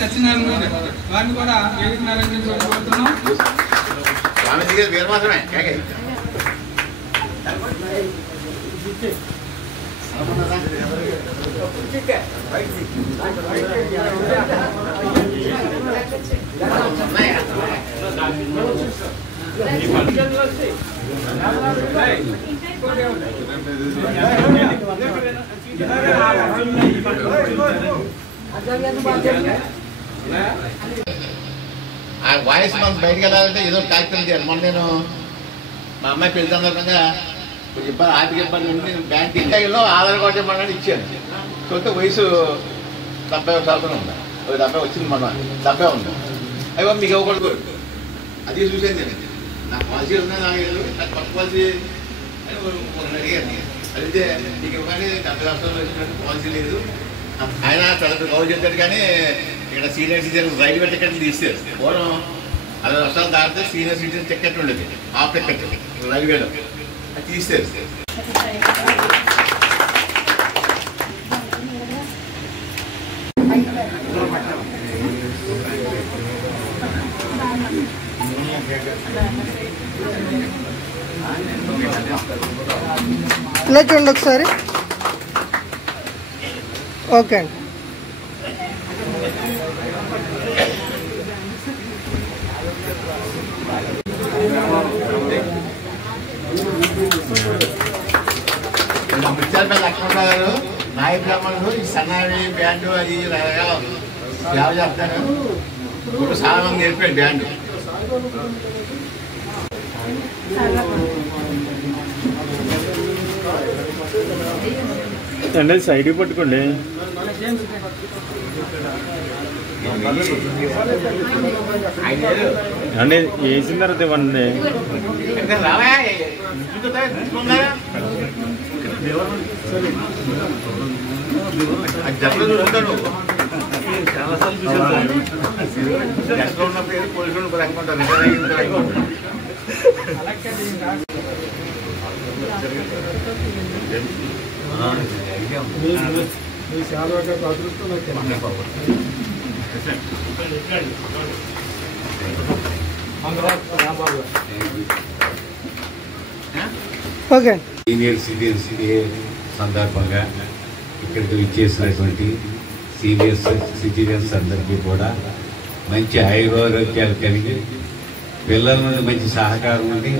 సత్యనారాయణ వారిని కూడా వేదిక అలంకరించబడుతున్నాం. ఆ వాయిస్ మనకు బయటకు వెళ్ళాలంటే ఏదో కార్యక్రమం చేయాలి. మొన్న నేను మా అమ్మాయి పెళ్లి సందర్భంగా కొంచెం ఇబ్బంది ఆర్థిక ఇబ్బంది ఉంది. బ్యాంక్ ఇంటర్లో ఆధార్ కార్డు ఇవ్వమని ఇచ్చాను. చూస్తే వయసు 71 సంవత్సరం ఉంది. 70 వచ్చింది, మన 70 ఉంది. అయ్యో మీకు ఇవ్వకూడదు అది చూసాను నేను. నా పాలసీ ఉన్నాయి, నాకు కొత్త పాలసీ అని అడిగాను. అడిగితే మీకు ఇవ్వగానే 70 సంవత్సరాలు వచ్చినట్టు పాలసీ లేదు. ఆయన పెద్ద గౌరవ చెప్తాడు కానీ ఇక్కడ సీనియర్ సిటిజన్ రైల్వే టికెట్లు తీస్తారు. పూర్వం 60 వర్షాలు దాటితే సీనియర్ సిటిజన్ టికెట్ ఉండేది, హాఫ్ టికెట్ రైల్వేలో అది తీస్తారు. ఇలా చూడండి ఒకసారి. ఓకే అండి. లక్ష్మణరావు గారు నాయ బ్రాహ్మణులు ఈ సన్నాయి బ్యాండు అది సేవ చేస్తారు. ఇప్పుడు చాలా మంది నేర్పాడు బ్యాండు. అంటే సైడ్ పట్టుకోండి. అంటే వేసిన తర్వాత ఇవ్వండి. ఉంటాడు చాలాసార్లు చూసాను. జట్లో ఉన్న పేరు పోలీసులు రాకుంటారు. ఓకే. సీనియర్ సిటిజన్స్ డే సందర్భంగా ఇక్కడికి విచ్చేసినటువంటి సీనియర్ సిటిజన్స్ అందరికీ కూడా మంచి ఆయురారోగ్యాలు కలిగి పిల్లల నుండి మంచి సహకారం ఉండి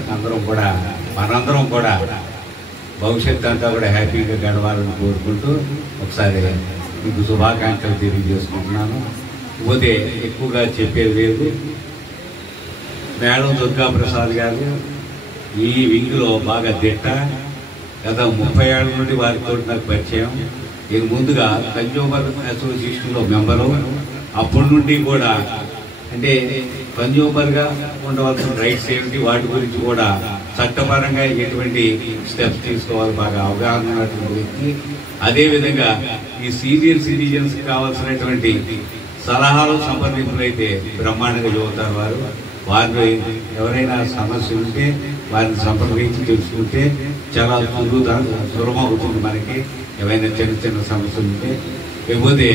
మనందరం కూడా భవిష్యత్తు అంతా కూడా హ్యాపీగా గడవాలని కోరుకుంటూ ఒకసారి మీకు శుభాకాంక్షలు తెలియజేసుకుంటున్నాను. పోతే ఎక్కువగా చెప్పేది లేదు. మేడం దుర్గాప్రసాద్ గారు ఈ వింగ్లో బాగా దిట్ట. గత 30 ఏళ్ళ నుండి వారితో నాకు పరిచయం. నేను ముందుగా కన్జ్యూమర్ అసోసియేషన్లో మెంబరు. అప్పటి నుండి కూడా అంటే కన్జ్యూమర్గా ఉండవలసిన రైట్స్ ఏమిటి, వాటి గురించి కూడా చట్టపరంగా ఎటువంటి స్టెప్స్ తీసుకోవాలి బాగా అవగాహన ఉన్నటువంటి వ్యక్తి. అదేవిధంగా ఈ సీనియర్ సిటిజన్స్ కావాల్సినటువంటి సలహాలు సంప్రదింపులు అయితే బ్రహ్మాండంగా చెబుతారు వారు. వారిలో ఎవరైనా సమస్య ఉంటే వారిని సంప్రదించి తెలుసుకుంటే చాలా సులభమవుతుంది మనకి. ఏవైనా చిన్న చిన్న సమస్యలు ఉంటే లేకపోతే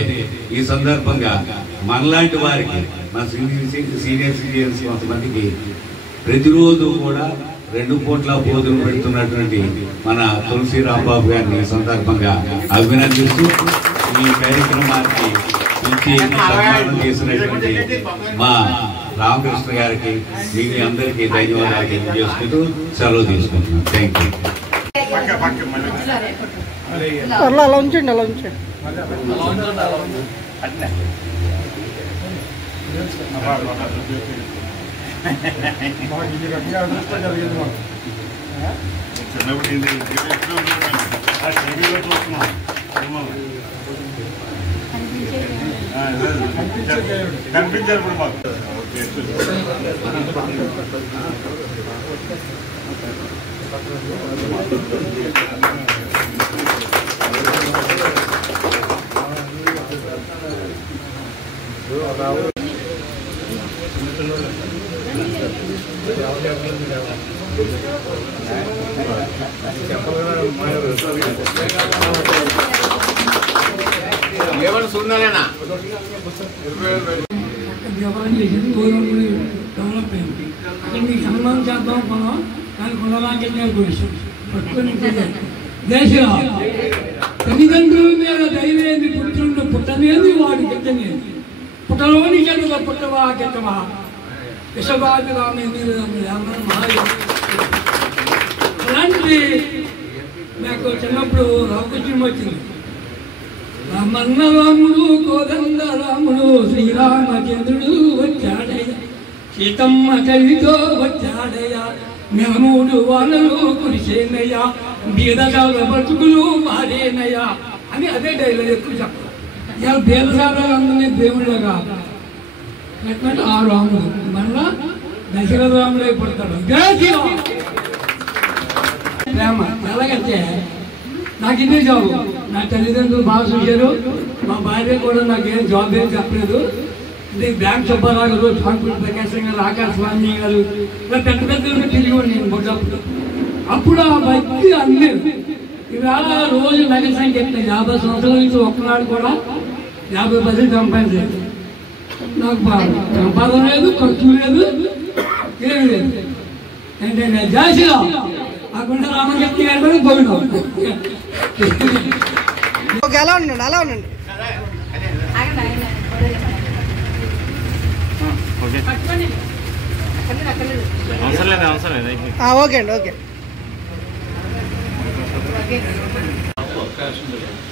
ఈ సందర్భంగా మనలాంటి వారికి మన సీనియర్ సిటిజన్స్ కొంతమందికి ప్రతిరోజు కూడా 2 పూట్ల భోజనం పెడుతున్నటువంటి మన తులసి రాంబాబు గారిని ఈ సందర్భంగా అభినందిస్తూ ఈ కార్యక్రమానికి సన్మానం చేసినటువంటి మా రామకృష్ణ గారికి మీ అందరికీ ధన్యవాదాలు తెలియజేసుకుంటూ సెలవు తీసుకుంటున్నాను. Thank you. అలా ఉంచండి, అలా ఉంచండి. కనిపించారు ఇప్పుడు మాకు. ఏమన్నా చూడాలేనా వ్యాపారం చేసింది గవర్నమెంట్ డెవలప్ అయింది అక్కడ మీకు సన్మానం చేద్దాం అనుకున్నాం కానీ కొండలాంటి గురించి పట్టుకొని దేశం తల్లిదండ్రుల మీద దైవేది పుట్టిండు పుట్టనేది వాడు గిట్టనేది పుట్టలోని చెడుగా పుట్టవా గిట్టవా విషబాధ అలాంటిది నాకు చిన్నప్పుడు రామకృష్ణం వచ్చింది రామన్న రాముడు కోదండ రాముడు శ్రీరామచంద్రుడు వచ్చాడయ్య సీతమ్మ తల్లితో వచ్చాడయ్య మెహమూడు వానలు కురిసేనయ్యా బీదసాల బతుకులు మారేనయ్యా అని అదే డైలాగ్ ఎక్కువ చెప్పాలి ఇవాళ బీదసాలందరినీ దేవుళ్ళగా ఎట్లంటే ఆ రాముడు మళ్ళా దశరథ రాముడు అయిపోతాడు ప్రేమ ఎలాగంటే నాకు ఇదే జాబు నా తల్లిదండ్రులు బాగా చూశారు మా భార్య కూడా నాకేం జాబ్ ఏం చెప్పలేదు ఇది బ్యాంక్ సుబ్బారావు గారు ఠాకూర్ ప్రకాశం గారు ఆకాశవాణి గారు ఇలా పెద్ద పెద్దగా తిరిగి నేను బొడ్డప్పుడు అప్పుడు ఆ వ్యక్తి అన్నీ ఇవాళ రోజు నగర సంఖ్య 50 సంవత్సరాల నుంచి ఒక్కనాడు కూడా 50% సంపాదించారు నాకు సంపాదన లేదు ఖర్చు లేదు ఏమి లేదు ఏంటంటే జాసిలో ఆ గుండె రామకృష్ణ గారు కూడా పోయినాం ఎలా ఉండండి అలా ఉండండి ఓకే అండి ఓకే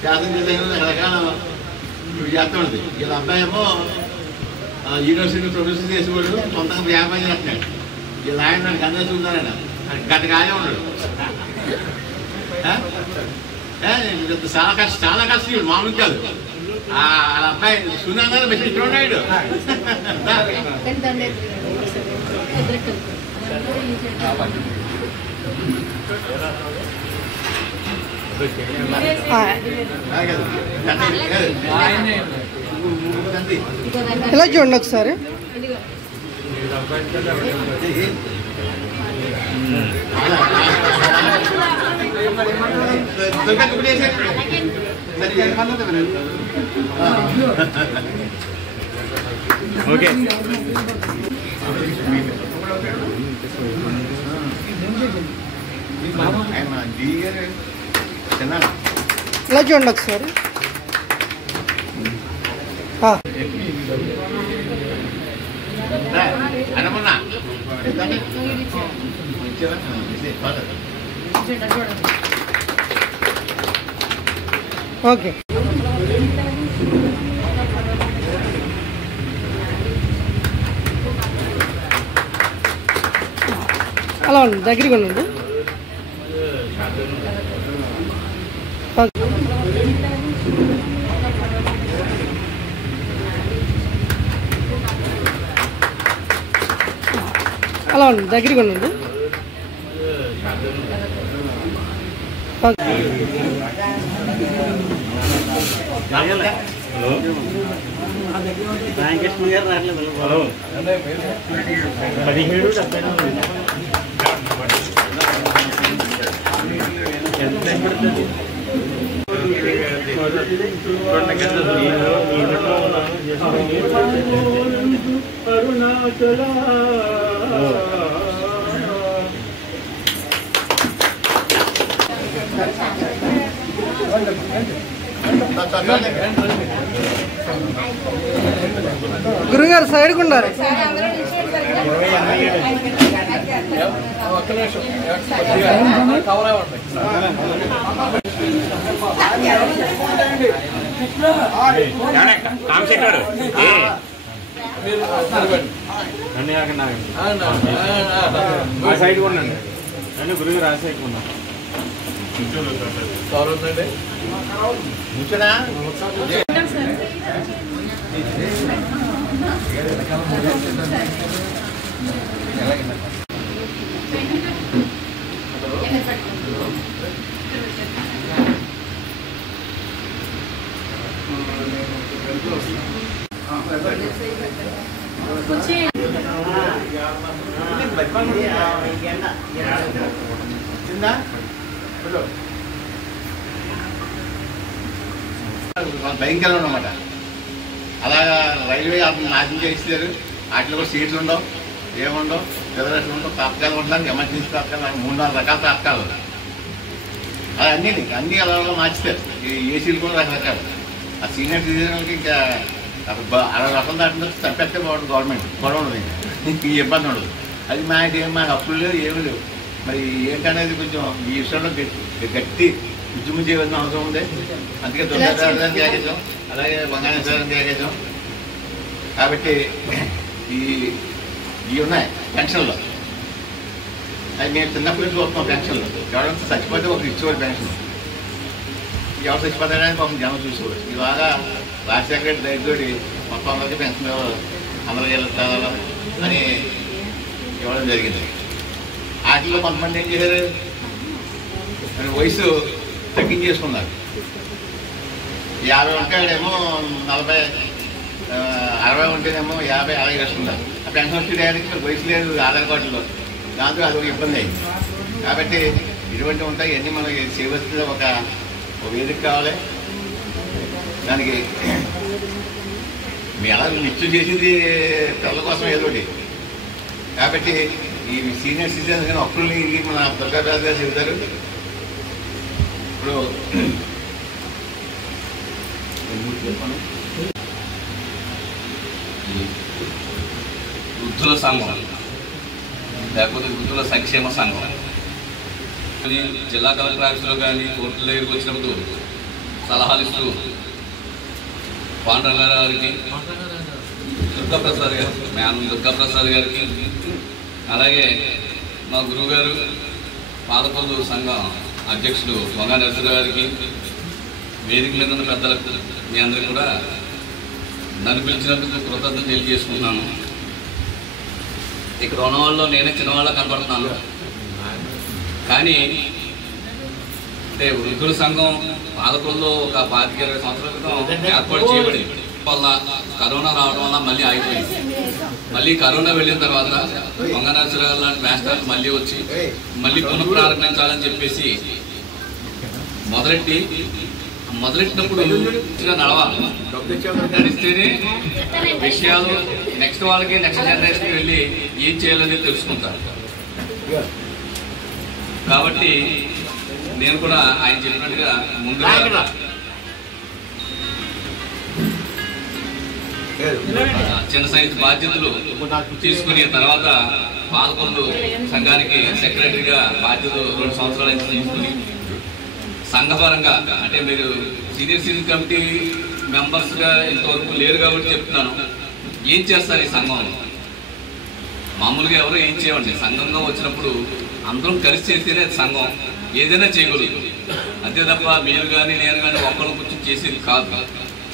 శాసన రకరకాల చేస్తూ ఉంటుంది వీళ్ళ అబ్బాయి ఏమో యూనివర్సిటీ ప్రొఫెసర్ చేసేవాడు సొంతంగా వ్యాపారం చేస్తున్నాడు వీళ్ళ ఆయన నాకు అందరూ చూస్తారట గత కాలే ఉన్నాడు చాలా కష్టం మామూలు కాదు వాళ్ళ అబ్బాయి సునాదారు బెస్ట్ ఇక్కడ ఉన్నాడు ఇలా చూడండి ఒకసారి ఓకే ఇలా చూడండి ఒకసారి అనమన్నా ఓకే అలా ఉండండి దగ్గరికి ఉండండి అలా ఉండండి దగ్గరికి ఉండండి హలో 17 ఎంత పడుతుంది అరుణాచల గురుగారు సైడ్కి ఉన్నారు ఆ సైడ్ ఉండండి నన్ను గురుగారు ఆ సైడ్ ఉన్నాను భయంకరంగా అనమాట. అలాగా రైల్వే నాశనం చేస్తారు. వాటిలో కూడా సీట్లు ఉండవు, ఏముండవు, రిజర్వేషన్ ఉండవు, తాత్కాలం ఉండడానికి ఎమర్జెన్సీ తాత్కాలం 3-4 రకాల తాత్కాలు. అది అన్ని అలా మార్చుతారు. ఈ ఏసీలు కూడా రకరకాలు. ఆ సీనియర్ సిటిజన్లకి ఇంకా 60 రకాలు దాటిన తప్పెత్తే బాగుంటుంది. గవర్నమెంట్ గొడవ ఉండదు, ఇంకా ఈ ఇబ్బంది ఉండదు. అది మాకు అప్పులు లేవు, ఏమీ లేవు. మరి ఏంటనేది కొంచెం ఈ విషయంలో గట్టి ఉద్యమం చేయవలసిన అవసరం ఉంది. అందుకే దొంగదాన్ని త్యాగేశాం, అలాగే బంగాళేశ్వరాన్ని త్యాగేశాం. కాబట్టి ఇవి ఉన్నాయి పెన్షన్లో. అది మేము చిన్నప్పటి నుంచి వస్తున్నాం పెన్షన్లో. ఎవరైనా చచ్చిపోతే ఒకరు ఇచ్చేవాడు పెన్షన్. ఎవరు చచ్చిపోతాడని పాపం జనం చూసేవాడు. ఇలాగా రాజశేఖర రెడ్డి దగ్గర మొత్తం అందరికీ పెన్షన్ అందరికీ వెళ్ళాలి అని ఇవ్వడం జరిగింది. వాటిలో కొంతమంది ఏం చేశారు, వయసు తగ్గించేసుకున్నారు. 50 ఉంటాడేమో 40, 60 ఉంటేనేమో 50 అలాగే వేసుకున్నారు. ఆ పెన్షన్ వచ్చేదానికి వయసు లేదు ఆధార్ కార్డులో. దాంతో అది ఒక ఇబ్బంది అయింది. కాబట్టి ఇటువంటి ఉంటాయి. ఇవన్నీ మనకి చేయవలసిన ఒక వేదిక కావాలి. దానికి మీ అలా నిత్యం చేసింది పిల్లల కోసం ఏదోటి. కాబట్టి ఈ సీనియర్ సిటిజన్స్ కానీ అప్పుల్ని ఇది మన దుర్గారాజు గారు చెబుతారు. ఇప్పుడు వృద్ధుల సంఘం లేకపోతే వృద్ధుల సంక్షేమ సంఘం జిల్లా కలెక్టర్ ఆఫీసులో కానీ కోర్టుల దగ్గరికి వచ్చినప్పుడు సలహాలు ఇస్తూ పాండ్రంగారావు గారికి, దుర్గాప్రసాద్ గారు, మేనం దుర్గాప్రసాద్ గారికి, అలాగే మా గురువుగారు పాలకొల్లు సంఘం అధ్యక్షుడు వంగ నరసింహరావు గారికి, వేదిక మీద ఉన్న పెద్దలకు మీ అందరికీ కూడా నన్ను పిలిచినందుకు కృతజ్ఞతలు తెలియజేసుకుంటున్నాను. ఇక్కడ ఉన్న వాళ్ళు నేనే చిన్నవాళ్ళ కనపడుతున్నాను. కానీ అంటే వృద్ధుల సంఘం పాలకొల్లో ఒక 25-20 సంవత్సరాల క్రితం ఏర్పాటు చేయబడింది. వల్ల కరోనా రావడం వల్ల మళ్ళీ ఆగిపోయింది. మళ్ళీ కరోనా వెళ్ళిన తర్వాత వంగ నరసింహరావు లాంటి మాస్టర్లు మళ్ళీ వచ్చి మళ్ళీ పునఃప్రారంభించాలని చెప్పేసి మొదలెట్టినప్పుడు నడిస్తేనే విషయాలు నెక్స్ట్ వాళ్ళకి నెక్స్ట్ జనరేషన్కి వెళ్ళి ఏం చేయాలనేది తెలుసుకుంటారు. కాబట్టి నేను కూడా ఆయన చెప్పినట్టుగా ముందుగా చిన్న సైన్స్ బాధ్యతలు తీసుకుని తర్వాత పాలకొల్లు సంఘానికి సెక్రటరీగా బాధ్యతలు 2 సంవత్సరాలు తీసుకుని సంఘపరంగా అంటే మీరు సీనియర్ సిటిజన్ కమిటీ మెంబర్స్గా ఇంతవరకు లేరు కాబట్టి చెప్తున్నాను. ఏం చేస్తారు ఈ సంఘంలో? మామూలుగా ఎవరు ఏం చేయండి. సంఘంగా వచ్చినప్పుడు అందరం కలిసి చేస్తేనే సంఘం ఏదైనా చేయగలుగుతుంది. అంతే తప్ప మీరు కానీ నేను కానీ ఒక్కరు కూర్చొని చేసేది కాదు.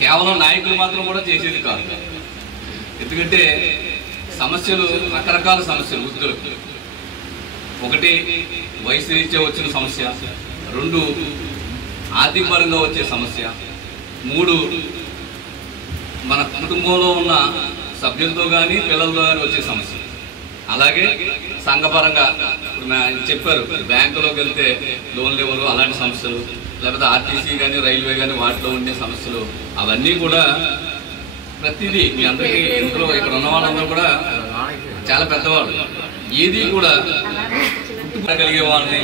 కేవలం నాయకులు మాత్రం కూడా చేసేది కాదు. ఎందుకంటే సమస్యలు రకరకాల సమస్యలు వృద్ధులకు. ఒకటి వయసు రీత్యా వచ్చిన సమస్య, 2 ఆర్థిక పరంగా వచ్చే సమస్య, 3 మన కుటుంబంలో ఉన్న సభ్యులతో కానీ పిల్లలతో కానీ వచ్చే సమస్య. అలాగే సంఘపరంగా చెప్పారు బ్యాంకులోకి వెళ్తే లోన్లు ఇవ్వరు అలాంటి సమస్యలు, లేకపోతే ఆర్టీసీ కానీ రైల్వే కానీ వాటిలో ఉండే సమస్యలు, అవన్నీ కూడా ప్రతిదీ మీ అందరికీ ఇందులో ఇక్కడ ఉన్న వాళ్ళందరూ కూడా చాలా పెద్దవాళ్ళు. ఏది కూడా కలిగే వాళ్ళని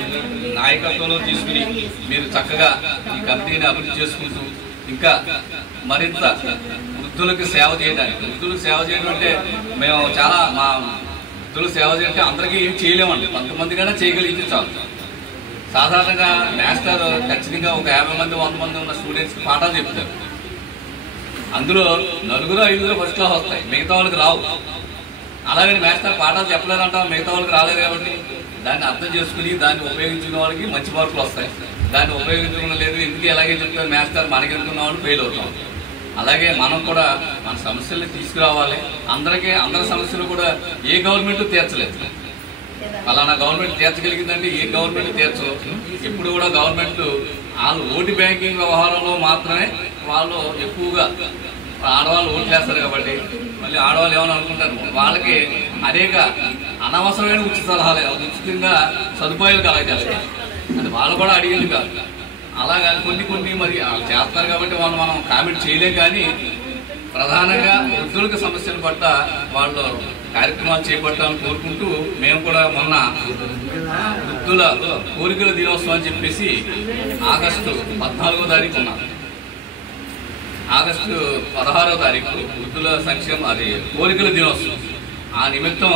నాయకత్వంలో తీసుకుని మీరు చక్కగా ఈ కమిటీని అభివృద్ధి చేసుకుంటూ ఇంకా మరింత వృద్ధులకు సేవ చేయడానికి. వృద్ధులకు సేవ చేయడం అంటే మేము చాలా మా వృద్ధులకు సేవ చేయాలంటే అందరికీ ఏం చేయలేమండి. కొంతమందికైనా చేయగలిగితే చాలు. సాధారణంగా మాస్టర్ ఖచ్చితంగా ఒక 50 మంది 100 మంది ఉన్న స్టూడెంట్స్కి పాఠాలు చెప్తారు. అందులో 4-5 ఫస్ట్ క్లాస్ వస్తాయి, మిగతా వాళ్ళకి రావు. అలాగని మాస్టర్ పాఠాలు చెప్పలేదంట, మిగతా వాళ్ళకి రాలేదు. కాబట్టి దాన్ని అర్థం చేసుకుని దాన్ని ఉపయోగించుకునే వాళ్ళకి మంచి మార్కులు వస్తాయి. దాన్ని ఉపయోగించుకున్న లేదు ఎందుకు ఎలాగే చెప్తారు మాస్టర్ మనకి అనుకున్న వాళ్ళు ఫెయిల్ అవుతాం. అలాగే మనం కూడా మన సమస్యల్ని తీసుకురావాలి. అందరి సమస్యలు కూడా ఏ గవర్నమెంట్ తీర్చలేదు. అలానా గవర్నమెంట్ తీర్చగలిగిందంటే ఏ గవర్నమెంట్ తీర్చదు. ఎప్పుడు కూడా గవర్నమెంట్ వాళ్ళు ఓటు బ్యాంకింగ్ వ్యవహారంలో మాత్రమే వాళ్ళు ఎక్కువగా ఆడవాళ్ళు ఓట్లు వేస్తారు. కాబట్టి మళ్ళీ ఆడవాళ్ళు ఏమని అనుకుంటారు, వాళ్ళకి అనేక అనవసరమైన ఉచిత సలహాలు ఉచితంగా సదుపాయాలు కలగజేస్తారు. అది వాళ్ళు కూడా అడిగింది కాదు. అలాగా కొన్ని మరి చేస్తున్నారు కాబట్టి వాళ్ళు మనం కామెంట్ చేయలేం. కానీ ప్రధానంగా వృద్ధులకు సమస్యల పట్ల వాళ్ళు కార్యక్రమాలు చేపట్టాలని కోరుకుంటూ మేము కూడా మొన్న వృద్ధుల కోరికల దినోత్సవం అని చెప్పేసి ఆగస్టు 14వ తారీఖు ఉన్నాం. ఆగస్టు 16వ తారీఖు వృద్ధుల సంక్షేమ అది కోరికల దినోత్సవం. ఆ నిమిత్తం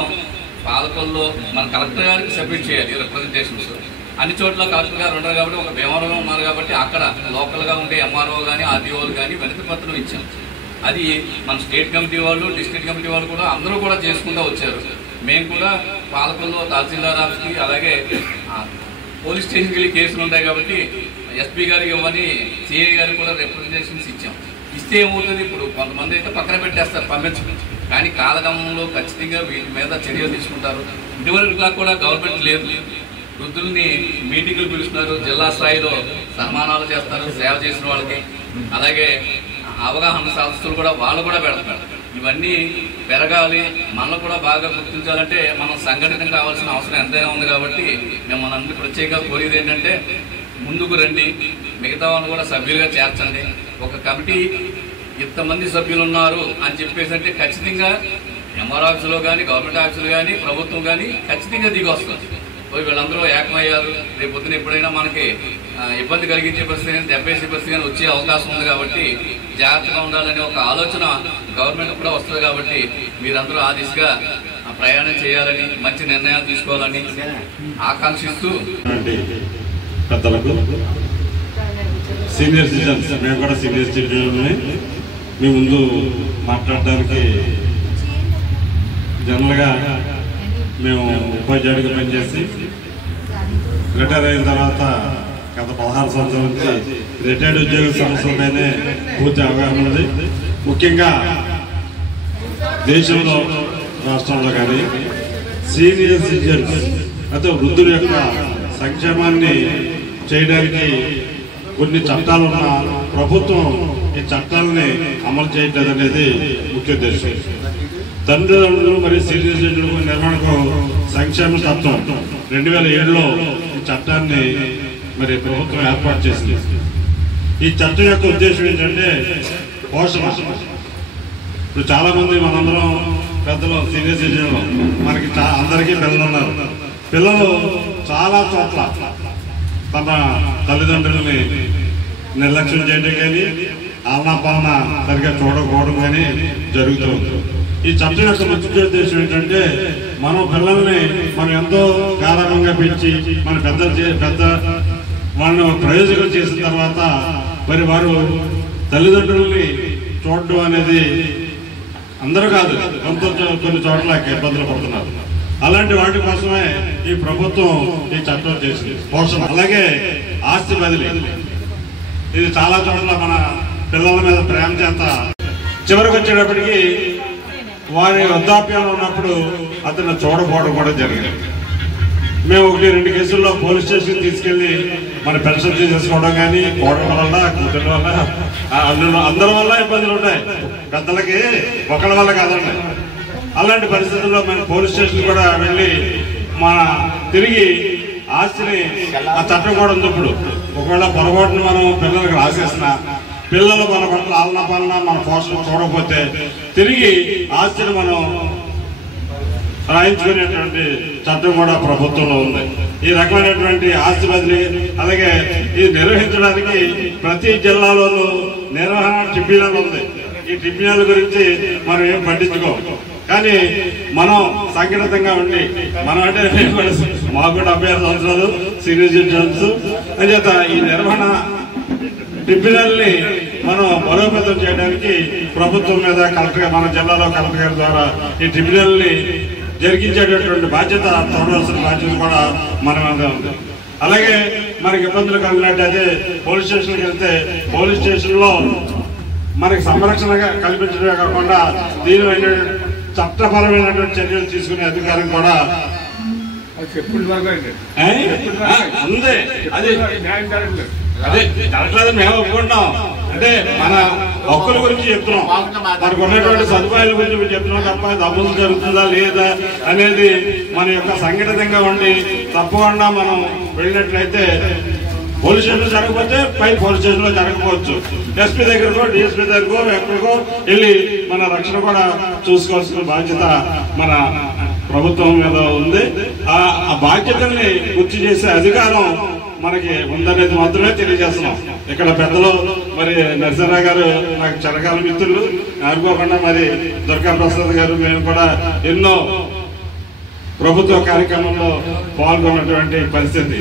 పాలకొల్లో మన కలెక్టర్ గారికి సబ్మిట్ చేయాలి రిప్రజెంటేషన్స్. అన్ని చోట్ల కలెక్టర్ గారు ఉండరు కాబట్టి ఒక భీమవరంలో ఉన్నారు కాబట్టి అక్కడ లోకల్గా ఉండే ఎంఆర్ఓ కానీ ఆర్డీఓలు కానీ వినతి పత్రం ఇచ్చాం. అది మన స్టేట్ కమిటీ వాళ్ళు డిస్ట్రిక్ట్ కమిటీ వాళ్ళు కూడా అందరూ కూడా చేసుకుంటూ వచ్చారు. మేము కూడా పాలకొల్లో తహసీల్దార్ ఆఫీస్కి అలాగే పోలీస్ స్టేషన్కి వెళ్ళి కేసులు ఉంటాయి కాబట్టి ఎస్పీ గారికి ఇవ్వని సిఐ గారికి కూడా రిప్రజెంటేషన్స్ ఇచ్చాం. ఇస్తే ఏమవుతుంది, ఇప్పుడు కొంతమంది అయితే పక్కన పెట్టేస్తారు పంపించడం, కానీ కాలగమనంలో ఖచ్చితంగా వీటి మీద చర్యలు తీసుకుంటారు. ఇటీవల కూడా గవర్నమెంట్ లేదు, వృద్ధుల్ని మీటింగులు పిలుస్తున్నారు, జిల్లా స్థాయిలో సన్మానాలు చేస్తారు సేవ చేసిన వాళ్ళకి, అలాగే అవగాహన సదస్సులు కూడా వాళ్ళు కూడా పెడతారు. ఇవన్నీ పెరగాలి, మనల్ని కూడా బాగా గుర్తించాలంటే మనం సంఘటన కావాల్సిన అవసరం ఎంతైనా ఉంది. కాబట్టి మేము మనందరినీ ప్రత్యేకంగా కోరేది ఏంటంటే ముందుకు రండి, మిగతా వాళ్ళు కూడా సభ్యులుగా చేర్చండి. ఒక కమిటీ ఇంతమంది సభ్యులు ఉన్నారు అని చెప్పేసి అంటే ఖచ్చితంగా ఎంఆర్ ఆఫీసులో కానీ గవర్నమెంట్ ఆఫీసులు కానీ ప్రభుత్వం కానీ ఖచ్చితంగా దిగి వస్తుంది. వీళ్ళందరూ ఏకమయ్యారు, రేపు పొద్దున ఎప్పుడైనా మనకి ఇబ్బంది కలిగించే పరిస్థితి కానీ దెబ్బేసే పరిస్థితి కానీ వచ్చే అవకాశం ఉంది. కాబట్టి జాగ్రత్తగా ఉండాలనే ఒక ఆలోచన గవర్నమెంట్ కూడా వస్తుంది. కాబట్టి మీరందరూ ఆ దిశగా ప్రయాణం చేయాలని, మంచి నిర్ణయాలు తీసుకోవాలని ఆకాంక్షిస్తూ పెద్దలకు, సీనియర్ సిటిజన్స్, మేము కూడా సీనియర్ సిటిజన్లని మీ ముందు మాట్లాడడానికి జనరల్గా మేము ఉపాధ్యాయుడిగా పనిచేసి రిటైర్ అయిన తర్వాత గత 16 సంవత్సరాల నుంచి రిటైర్డ్ ఉద్యోగ సమస్యలపైనే పూర్తి అవగాహన ఉంది. ముఖ్యంగా దేశంలో రాష్ట్రంలో కానీ సీనియర్ సిటిజన్స్ అయితే వృద్ధుల యొక్క సంక్షేమాన్ని చేయడానికి కొన్ని చట్టాలు ఉన్న ప్రభుత్వం ఈ చట్టాలని అమలు చేయట్లేదు అనేది ముఖ్య ఉద్దేశం. తండ్రులు మరియు సీనియర్ సిటిజన్ల నిర్మాణకు సంక్షేమ తత్వం 2007లో ఈ చట్టాన్ని మరి ప్రభుత్వం ఏర్పాటు చేసింది. ఈ చట్టం యొక్క ఉద్దేశం ఏంటంటే పోషణ. ఇప్పుడు చాలా మంది మనందరం పెద్దలు సీనియర్ సిటిజన్లు మనకి అందరికీ పిల్లలు ఉన్నారు. పిల్లలు చాలా చోట్ల తమ తల్లిదండ్రులని నిర్లక్ష్యం చేయడం కానీ ఆలనా పాలన సరిగ్గా చూడకపోవడం కానీ జరుగుతుంది. ఈ చట్టం యొక్క ముఖ్య ఉద్దేశం ఏంటంటే మనం పిల్లల్ని మనం ఎంతో గారాభంగా పెంచి మన పెద్ద వాళ్ళని ప్రయోజనం చేసిన తర్వాత మరి వారు తల్లిదండ్రుల్ని చూడడం అనేది అందరూ కాదు, కొన్ని చోట్ల ఇబ్బందులు పడుతున్నారు. అలాంటి వాటి కోసమే ఈ ప్రభుత్వం ఈ చట్టం చేసింది. పోషణ, అలాగే ఆస్తి బదిలీ. ఇది చాలా చోట్ల మన పిల్లల మీద ప్రేమ చేత చివరికి వచ్చేటప్పటికి వారి వృద్ధాప్యంలో ఉన్నప్పుడు అతను చూడకపోవడం కూడా జరిగింది. మేము 1-2 కేసుల్లో పోలీస్ స్టేషన్ తీసుకెళ్లి మన పెన్షన్ తీసేసుకోవడం కానీ కోడల వల్ల కూతుళ్ళ వల్ల అందరి వల్ల ఇబ్బందులు ఉంటాయి. పెద్దలకి ఒకళ్ళ వల్ల కాదండి. అలాంటి పరిస్థితుల్లో మేము పోలీస్ స్టేషన్ కూడా వెళ్ళి మన తిరిగి ఆస్తిని ఆ చట్టం కూడా ఉంది. ఇప్పుడు ఒకవేళ పొరపాటును మనం పిల్లలకు రాసేసిన పిల్లలు మన పట్ల ఆలనా పాలన మన పోషణ చూడకపోతే తిరిగి ఆస్తిని మనం రాయించుకునేటువంటి చట్టం కూడా ప్రభుత్వంలో ఉంది. ఈ రకమైనటువంటి ఆస్తి బదిలీ అలాగే ఇది నిర్వహించడానికి ప్రతి జిల్లాలోనూ నిర్వహణ ట్రిబ్యునల్ ఉంది. ఈ ట్రిబ్యునల్ గురించి మనం ఏం పట్టించుకోం, కానీ మనం సంఘటితంగా ఉండి మనం అంటే మాకు కూడా 75 సంవత్సరాలు సీనియర్ సిటిజన్స్ అని చేత ఈ నిర్వహణ ట్రిబ్యునల్ని మనం బలోపేతం చేయడానికి ప్రభుత్వం మీద కలెక్టర్ మన జిల్లాలో కలెక్టర్ గారి ద్వారా ఈ ట్రిబ్యునల్ని జరిగించేటటువంటి బాధ్యత చూడవలసిన బాధ్యత కూడా మన మీద ఉంది. అలాగే మనకి ఇబ్బందులు కలిగినట్టయితే పోలీస్ స్టేషన్కి వెళ్తే పోలీస్ స్టేషన్లో మనకి సంరక్షణగా కల్పించడమే కాకుండా దీని చట్టపరమైనటువంటి చర్యలు తీసుకునే అధికారం కూడా ఉంది. అదే జరగలేదు, మేము ఒప్పుకుంటున్నాం. అంటే మన హక్కుల గురించి చెప్తున్నాం, మనకు ఉన్నటువంటి సదుపాయాల గురించి చెప్తున్నాం తప్ప అమలు జరుగుతుందా లేదా అనేది మన యొక్క సంఘటితంగా ఉండి తప్పకుండా మనం వెళ్ళినట్లయితే పోలీస్ స్టేషన్లో జరగకపోతే పై పోలీస్ స్టేషన్లో జరగకపోవచ్చు. ఎస్పీ దగ్గరకో డిఎస్పీ దగ్గరకో ఎక్కడికో వెళ్ళి మన రక్షణ కూడా చూసుకోవాల్సిన బాధ్యత మన ప్రభుత్వం మీద ఉంది. ఆ బాధ్యతల్ని గుర్తు చేసే అధికారం మనకి ఉందనేది మాత్రమే తెలియజేస్తున్నాం. ఇక్కడ పెద్దలు మరి నరసింహరావు గారు నాకు చిరకాల మిత్రులు, అనుకోకుండా మరి దుర్గా ప్రసాద్ గారు మేము కూడా ఎన్నో ప్రభుత్వ కార్యక్రమంలో పాల్గొన్నటువంటి పరిస్థితి.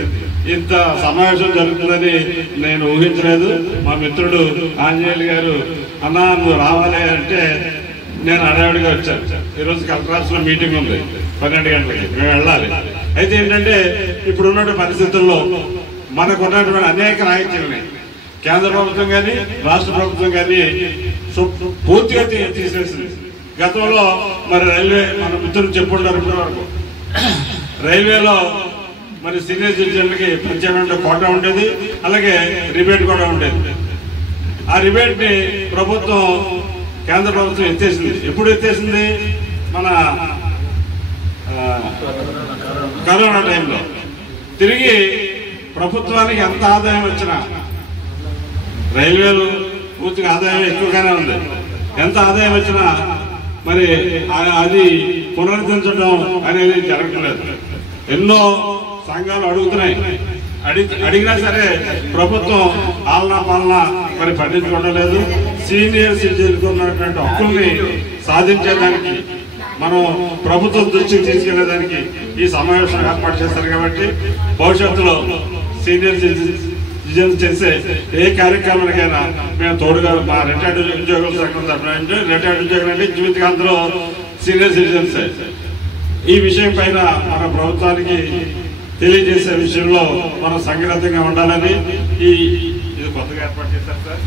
ఇంత సమావేశం జరుగుతుందని నేను ఊహించలేదు. మా మిత్రుడు ఆంజనేయులు గారు అన్నా నువ్వు రావాలి అంటే నేను అడవిడిగా వచ్చాను. ఈరోజు కలెక్టర్ ఆఫీస్లో మీటింగ్ ఉంది 12 గంటలకి, మేము వెళ్ళాలి. అయితే ఏంటంటే ఇప్పుడు ఉన్నటువంటి పరిస్థితుల్లో మనకు ఉన్నటువంటి అనేక రాయితీలని కేంద్ర ప్రభుత్వం కానీ రాష్ట్ర ప్రభుత్వం కానీ పూర్తిగా తీసేసింది. గతంలో మరి రైల్వే మన మిత్రులు చెప్పుకుంటారు ఇప్పటి వరకు రైల్వేలో మరి సీనియర్ సిటిజన్లకి ప్రత్యేకమైన కోటా ఉండేది, అలాగే రిబేట్ కూడా ఉండేది. ఆ రిబేట్ ని ప్రభుత్వం కేంద్ర ప్రభుత్వం ఎత్తేసింది. ఎప్పుడు ఎత్తేసింది? మన కరోనా టైంలో. తిరిగి ప్రభుత్వానికి ఎంత ఆదాయం వచ్చినా, రైల్వేలు పూర్తిగా ఆదాయం ఎక్కువగానే ఉంది, ఎంత ఆదాయం వచ్చినా మరి అది పునరుద్ధరించడం అనేది జరగట్లేదు. ఎన్నో సంఘాలు అడుగుతున్నాయి, అడిగినా సరే ప్రభుత్వం ఆలనా పాలన మరి పట్టించుకోవడం లేదు. సీనియర్ సిటిజన్లకు ఉన్నటువంటి హక్కుల్ని సాధించేదానికి మనం ప్రభుత్వం దృష్టికి తీసుకెళ్లేదానికి ఈ సమావేశం ఏర్పాటు చేస్తారు. కాబట్టి భవిష్యత్తులో సీనియర్ సిటిజన్స్ చేసే ఏ కార్యక్రమానికైనా మేము తోడుగా మా రిటైర్డ్ ఉద్యోగుల సంఘం తరఫున, రిటైర్డ్ ఉద్యోగులు అంటే జీవితకాంతలో సీనియర్ సిటిజన్స్ ఈ విషయం పైన మన ప్రభుత్వానికి తెలియజేసే విషయంలో మనం సంఘటితంగా ఉండాలని ఇది కొత్తగా ఏర్పాటు చేశారు సార్.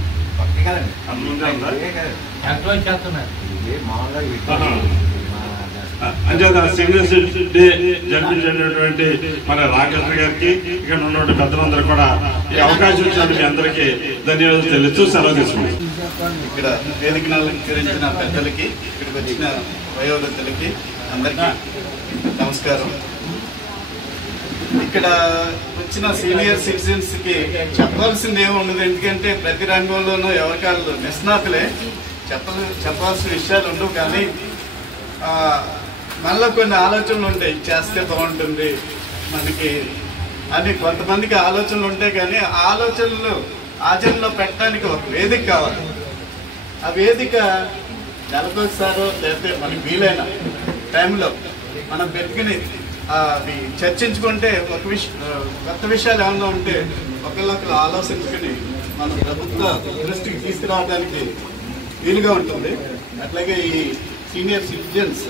అంచేత సీనియర్ డే జరిపించేటటువంటి మన రాకేష్ గారికి, ఇక్కడ ఉన్నటువంటి పెద్దలందరూ కూడా ఈ అవకాశం ఇచ్చినట్టు మీ అందరికీ ధన్యవాదాలు తెలుస్తూ సెలవు తీసుకుంటాం. ఇక్కడ వేదికను అలంకరించిన పెద్దలకి, ఇక్కడికి వచ్చిన వయోవృద్ధులకి అందరికీ నమస్కారం. ఇక్కడ వచ్చిన సీనియర్ సిటిజన్స్ కి చెప్పాల్సింది ఏమి ఉండదు, ఎందుకంటే ప్రతి రంగంలోనూ ఎవరికాళ్ళు నిష్ణాతులే, చెప్పాల్సిన విషయాలు ఉండవు. కానీ మనలో కొన్ని ఆలోచనలు ఉంటాయి, చేస్తే బాగుంటుంది మనకి అని కొంతమందికి ఆలోచనలు ఉంటాయి. కానీ ఆలోచనలు ఆచరణలో పెట్టడానికి ఒక వేదిక కావాలి. ఆ వేదిక నెలకొకసారో లేకపోతే మనకి వీలైన టైంలో మనం పెట్టుకుని అవి చర్చించుకుంటే కొత్త విషయాలు ఏమన్నా ఉంటే ఒకళ్ళొకరు ఆలోచించుకుని మన ప్రభుత్వ దృష్టికి తీసుకురావడానికి వీలుగా ఉంటుంది. అట్లాగే ఈ సీనియర్ సిటిజన్స్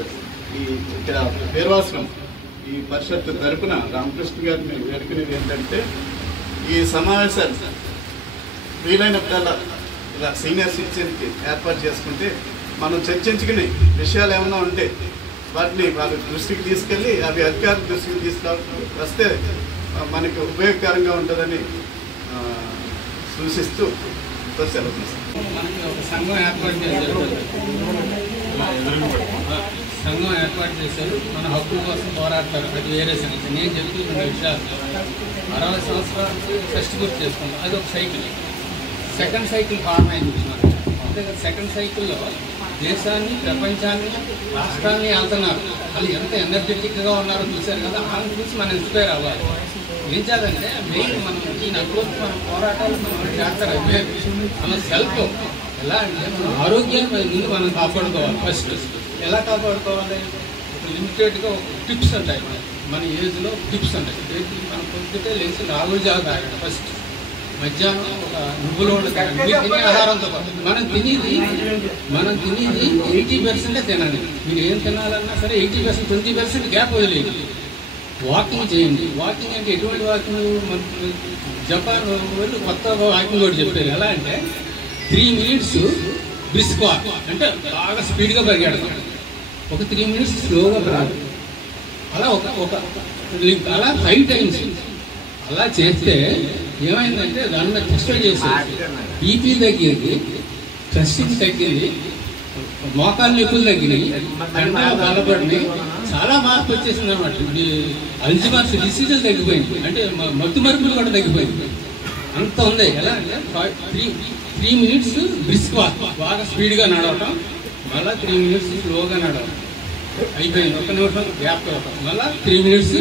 ఈ ఇక్కడ పేర్వాసనం ఈ పరిషత్ తరపున రామకృష్ణ గారిని వేడుకునేది ఏంటంటే, ఈ సమావేశాలు వీలైనప్పుడల్లా ఇలా సీనియర్ సిటిజన్కి ఏర్పాటు చేసుకుంటే మనం చర్చించుకుని విషయాలు ఏమైనా ఉంటే వాటిని వాళ్ళ దృష్టికి తీసుకెళ్ళి అవి అధికారుల దృష్టికి వస్తే మనకి ఉపయోగకరంగా ఉంటుందని సూచిస్తూ సెలవు తీసుకుంటాం. మనకి ఒక సంఘం ఏర్పాటు చేశారు, మన హక్కుల కోసం పోరాడతారు, అది వేరే సంగతి. నేను చెప్తున్న విషయాలు 60 సంవత్సరాలకి ఫస్ట్ గుర్తు చేసుకున్నాం. అది ఒక సైకిల్. సెకండ్ సైకిల్ ఫార్మ్ అయింది. అంటే సెకండ్ సైకిల్లో దేశాన్ని, ప్రపంచాన్ని, రాష్ట్రాన్ని వెళ్తున్నారు. వాళ్ళు ఎంత ఎనర్జెటిక్గా ఉన్నారో చూశారు కదా. వాళ్ళని చూసి మనం ఇన్స్పైర్ అవ్వాలి. ఏం చేయాలంటే మెయిన్ మనం ఈ నలుగురు మన పోరాటాలు మనం చేస్తారు. మన సెల్ఫ్ ఎలా అంటే మన ఆరోగ్యాన్ని ముందు మనం కాపాడుకోవాలి. ఫస్ట్ ఎలా కాపాడుకోవాలి? లిమిటెడ్గా టిప్స్ ఉంటాయి. మన ఏజ్లో టిప్స్ ఉంటాయి. మనం పొద్దుటే లేచి 4 జాగా తాగడం ఫస్ట్. మధ్యాహ్నం ఒక నువ్వులో తినే ఆహారంతో పాటు మనం తినేది 80% తినాలి. మీరు ఏం తినాలన్నా సరే 80%, 20% గ్యాప్ వదిలేదు. వాకింగ్ చేయండి. వాకింగ్ అంటే ఎటువంటి వాకింగ్? జపాన్ వాళ్ళు కొత్త వాకింగ్ కూడా చెప్పారు. ఎలా అంటే 3 minutes బ్రిస్క్ వాక్, అంటే బాగా స్పీడ్గా పరిగెడతాం. ఒక 3 minutes స్లోగా పరిగెడతాం. అలా ఒక అలా 5 times అలా చేస్తే ఏమైందంటే దాని మీద టెస్ట్ చేశారు. బీపీ తగ్గింది, టెస్టింగ్ తగ్గింది, మోకాలు నొప్పులు తగ్గినాయి, కండలు బలపడినాయి, చాలా మార్పు వచ్చేసింది అనమాట. అల్జిమర్స్ డిసీజులు తగ్గిపోయింది, అంటే మత్తు మరుపులు కూడా తగ్గిపోయింది. అంత ఉంది. ఎలా అంటే 3 minutes బ్రిస్క్ వాక్, బాగా స్పీడ్గా నడవటం, మళ్ళీ 3 minutes స్లోగా నడవటం, అయిపోయింది. 1 నిమిషం గ్యాప్ ఇవ్వటం, మళ్ళీ 3 minutes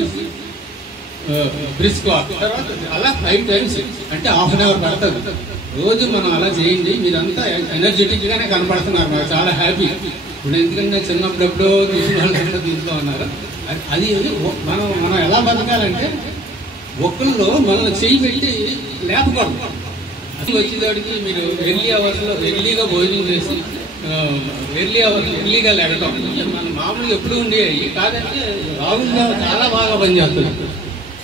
బ్రిస్క్ వాక్, తర్వాత అలా 5 times, అంటే ½ an hour పడుతుంది. రోజు మనం అలా చేయండి, మీరంతా ఎనర్జెటిక్గానే కనపడుతున్నారు. నాకు చాలా హ్యాపీ. ఇప్పుడు ఎందుకంటే చిన్నప్పుడెప్పుడో తీసిన వాళ్ళు తీస్తూ ఉన్నారు. అది మనం ఎలా బతకాలంటే ఒక్కళ్ళు మనల్ని చేయి పెట్టి లేపకూడదు. అది వచ్చేదాడికి మీరు ఎర్లీగా భోజనం చేసి ఎర్లీగా లేకటం మన మామూలుగా ఎప్పుడు ఉండేవి కాదంటే రాహుల్ చాలా బాగా పనిచేస్తుంది.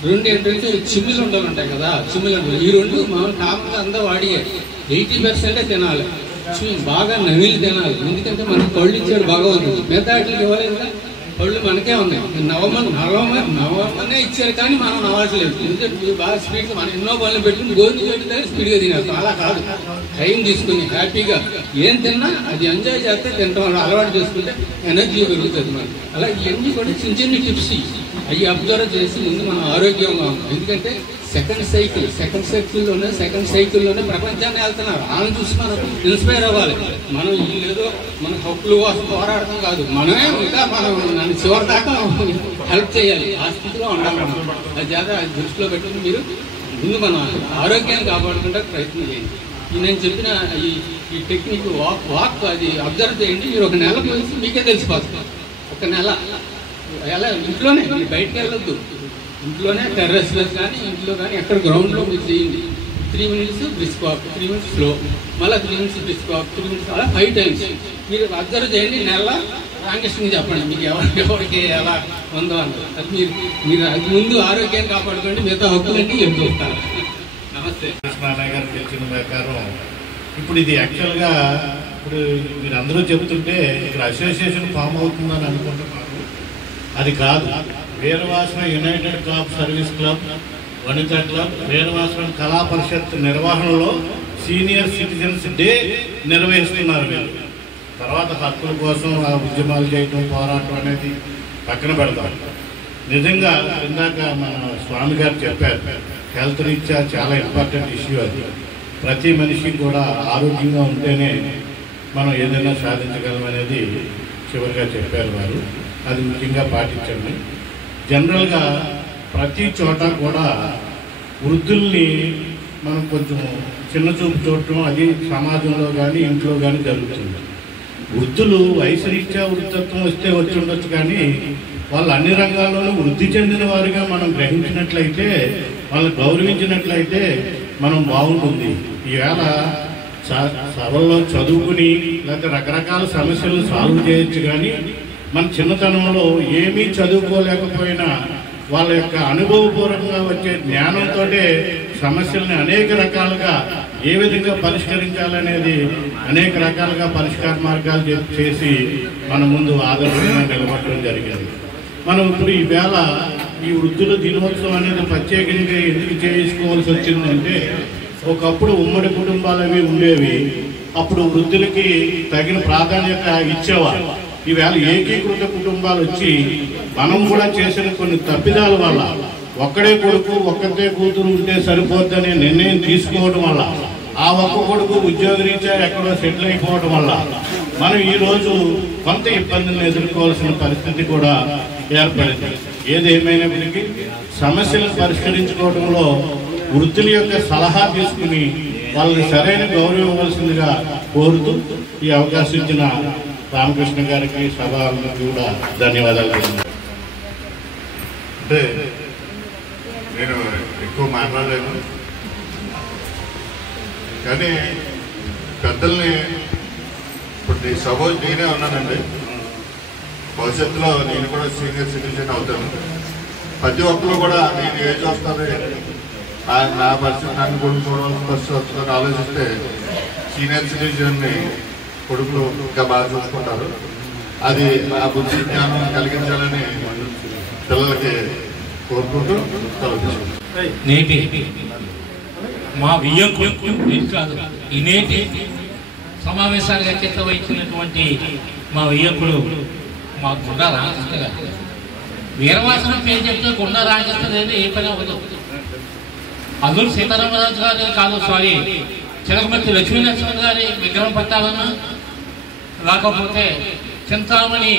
2 ఏంటంటే చిమ్మిలు ఉండలు ఉంటాయి కదా, చిమ్మిలు ఉండలు, ఈ 2 మనం కామన్గా అంతా వాడి 80% తినాలి. బాగా నమిలి తినాలి. ఎందుకంటే మనకు పళ్ళు ఇచ్చాడు భగవంతుడు, మిగతా వాటికి ఇవ్వలేదు కదా, పళ్ళు మనకే ఉన్నాయి. నవమనే ఇచ్చారు కానీ మనం నవ్వట్లేదు. ఎందుకంటే బాగా స్పీడ్గా మనం ఎన్నో పనులు పెట్టుకుని గోధుమ పెడితే స్పీడ్గా తినాలి. అలా కాదు, టైం తీసుకుని హ్యాపీగా ఏం తిన్నా అది ఎంజాయ్ చేస్తే తింటాం, అలవాటు చేసుకుంటే ఎనర్జీ పెరుగుతుంది మనకి. అలా ఇవన్నీ కూడా చిన్న టిప్స్ అవి అబ్జర్వ్ చేసి ముందు మనం ఆరోగ్యంగా ఉంటాం. ఎందుకంటే సెకండ్ సైకిల్లోనే ప్రపంచాన్ని వెళ్తున్నారు. వాళ్ళని చూసి మనం ఇన్స్పైర్ అవ్వాలి. మనం ఏదో మన హక్కులు కోసం పోరాడటం కాదు, మనమే ఇంకా మనం చివరి దాకా హెల్ప్ చేయాలి. ఆ స్థితిలో ఉండాలి మనం. అది చేత దృష్టిలో పెట్టుకుని మీరు ముందు మన ఆరోగ్యాన్ని కాపాడుకుంటే ప్రయత్నం చేయండి. నేను చెప్పిన ఈ టెక్నిక్ వాక్ అది అబ్జర్వ్ చేయండి. మీరు 1 నెల గురించి మీకే తెలిసిపోతుంది. 1 నెల ఎలా ఇంట్లోనే, మీరు బయటకు వెళ్ళొద్దు, ఇంట్లోనే టెర్రస్లో కానీ ఇంట్లో కానీ ఎక్కడ గ్రౌండ్లో మీరు చేయండి. 3 minutes brisk walk, 3 minutes slow, మళ్ళీ 3 minutes బ్రిస్క్ వాక్, 3 minutes, అలా 5 times మీరు అబ్జర్వ్ చేయండి. నెల రామకృష్ణకి చెప్పండి మీకు ఎవరికి ఎలా ఉందో అన్నారు. అది మీరు అది ముందు ఆరోగ్యాన్ని కాపాడుకోండి, మిగతా హక్కులన్నీ ఎప్పుడు వస్తారు. నమస్తే. కృష్ణారాయణ గారు తెలిసిన ప్రకారం ఇప్పుడు ఇది యాక్చువల్గా ఇప్పుడు మీరు అందరూ చెబుతుంటే ఇక్కడ అసోసియేషన్ ఫామ్ అవుతుందని అనుకుంటున్నారు. అది కాదు. Veeravasaram united club service club, Vanitha club, Veeravasaram Kala Parishat నిర్వహణలో సీనియర్ సిటిజన్స్ డే నిర్వహిస్తున్నారు వీళ్ళు. తర్వాత హక్కుల కోసం ఆ ఉద్యమాలు చేయటం, పోరాటం అనేది పక్కన పెడతారు. నిజంగా ఇందాక మన స్వామి గారు చెప్పారు, హెల్త్ రీత్యా చాలా ఇంపార్టెంట్ ఇష్యూ అది. ప్రతి మనిషికి కూడా ఆరోగ్యంగా ఉంటేనే మనం ఏదైనా సాధించగలమనేది చివరిగా చెప్పారు వారు. అది ముఖ్యంగా పాటించండి. జనరల్గా ప్రతి చోట కూడా వృద్ధుల్ని మనం కొంచెం చిన్న చూపు చూడటం అది సమాజంలో కానీ ఇంట్లో కానీ జరుగుతుంది. వృద్ధులు వయసు రీత్యా వృద్ధత్వం వస్తే వచ్చి ఉండొచ్చు, కానీ వాళ్ళు అన్ని రంగాల్లోనూ వృద్ధి చెందిన వారుగా మనం గ్రహించినట్లయితే, వాళ్ళని గౌరవించినట్లయితే మనం బాగుంటుంది. ఈవేళ సభల్లో చదువుకుని లేకపోతే రకరకాల సమస్యలు సాల్వ్ చేయొచ్చు, కానీ మన చిన్నతనంలో ఏమీ చదువుకోలేకపోయినా వాళ్ళ యొక్క అనుభవపూర్వకంగా వచ్చే జ్ఞానంతో సమస్యల్ని అనేక రకాలుగా ఏ విధంగా పరిష్కరించాలనేది అనేక రకాలుగా పరిష్కార మార్గాలు చేసి మన ముందు ఆదర్శంగా నిలబడడం జరిగింది. మనం ఇప్పుడు ఈవేళ ఈ వృద్ధుల దినోత్సవం అనేది ప్రత్యేకంగా ఎందుకు చేసుకోవాల్సి వచ్చిందంటే, ఒకప్పుడు ఉమ్మడి కుటుంబాలు అవి ఉండేవి. అప్పుడు వృద్ధులకి తగిన ప్రాధాన్యత ఇచ్చేవారు. ఈవేళ ఏకీకృత కుటుంబాలు వచ్చి మనం కూడా చేసిన కొన్ని తప్పిదాల వల్ల ఒక్కడే కొడుకు ఒక్కతే కూతురు ఉంటే సరిపోద్దనే నిర్ణయం తీసుకోవడం వల్ల, ఆ ఒక్క కొడుకు ఉద్యోగరీత్యా ఎక్కడో సెటిల్ అయిపోవడం వల్ల మనం ఈరోజు కొంత ఇబ్బందులను ఎదుర్కోవాల్సిన పరిస్థితి కూడా ఏర్పడింది. ఏదేమైనప్పటికీ సమస్యలను పరిష్కరించుకోవడంలో వృద్ధుల యొక్క సలహా తీసుకుని వాళ్ళని సరైన గౌరవం ఇవ్వాల్సిందిగా కోరుతూ ఈ అవకాశం ఇచ్చిన రామకృష్ణ గారికి సభకు కూడా ధన్యవాదాలు. అంటే నేను ఎక్కువ మాట్లాడలేను, కానీ పెద్దల్ని ఇప్పుడు సపోజ్ నేనే ఉన్నానండి, భవిష్యత్తులో నేను కూడా సీనియర్ సిటిజన్ అవుతాను. ప్రతి ఒక్కరు కూడా నేను ఏజ్ వస్తుంది, నా పరిస్థితి నన్ను కొడుకు చూడవలసిన పరిస్థితి వస్తుందని ఆలోచిస్తే సీనియర్ సిటిజన్ని కొడుకులు ఇంకా బాగా చూసుకుంటారు. అది ఆ బుద్ధి జ్ఞానం కలిగించాలని పిల్లలకి కోరుకుంటూ తలపించుకుంటాం. నేటి మా వియ్యంకులు కాదు, ఈ నేటి సమావేశానికి అధ్యక్షత వహించినటువంటి మా వియ్యంకులు మా గుండా రామకృష్ణ గారు. వీరవాసన పేరు చెప్తే గుండా రామకృష్ణ లేదు, ఏ పని అవ్వదు. అల్లూరి సీతారామరాజు గారి కాదు, సారీ, చిలకమర్తి లక్ష్మీనరసింహ గారి విగ్రహం పెట్టాలన్నా, లేకపోతే చింతామణి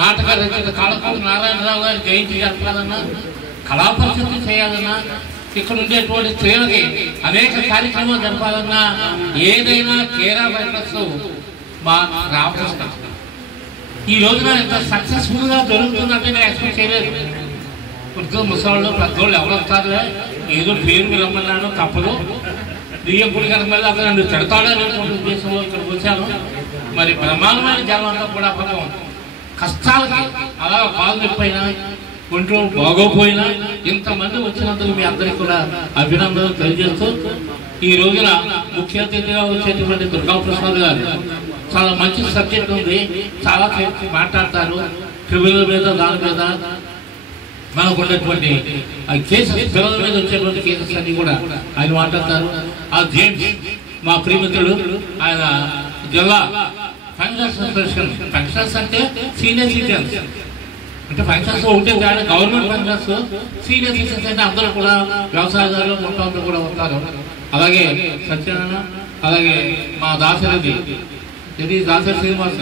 నాటక రచయిత కాళకోటి నారాయణరావు గారి జయంతి జరపాలన్నా, కళా పరిషత్తు చేయాలన్నా, ఇక్కడ ఉండేటువంటి స్త్రీలకి అనేక కార్యక్రమాలు జరపాలన్నా ఏదైనా కేరా వెంకటేశ్వర మా రామకృష్ణ ఈ రోజున ఇంత సక్సెస్ఫుల్ గా జరుగుతుందంటే నేను ఎక్స్పెక్ట్ చేయలేదు. వృద్ధులు, ముసలాళ్ళు, పెద్దోళ్ళు ఎవరు వస్తారులే, ఏదో పేరు విలమన్నాను తప్పదు, బియ్యం గుడి కనుక మళ్ళీ అక్కడ నన్ను తిడతాడని ఉద్దేశంలో ఇక్కడికి వచ్చాను. మరి బ్రహ్మాండమైన జనం అంతా కూడా పాపం కష్టాలకి అలా పాలు నొప్పైనా ఒంట్లో బాగోపోయినా ఇంతమంది వచ్చినందుకు మీ అందరికీ కూడా అభినందనలు తెలియజేస్తూ, ఈ రోజున ముఖ్య అతిథిగా వచ్చేటువంటి దుర్గాప్రసాద్ గారు చాలా మంచి సబ్జెక్ట్ ఉంది, చాలా మాట్లాడతారు పిల్లల మీద, దాని మీద మనకు ఉన్నటువంటి కేసెస్, పిల్లల మీద వచ్చేటువంటి కేసెస్ అన్ని కూడా ఆయన మాట్లాడతారు. ఆ జేమ్స్ మా ప్రియమిత్రుడు, ఆయన జిల్లా ఫంక్షన్స్ అసోసియేషన్, ఫంక్షన్స్ అంటే సీనియర్ సిటిజన్స్ అంటే ఫంక్షన్స్ ఉంటే కానీ గవర్నమెంట్ ఫంక్షన్స్, సీనియర్ సిటిజన్స్ అంటే అందరూ కూడా వ్యవసాయదారులు మొత్తం అందరూ కూడా ఉంటారు. అలాగే సత్యనారాయణ, అలాగే మా దాశరథి, ఇది దాశరథి శ్రీనివాస్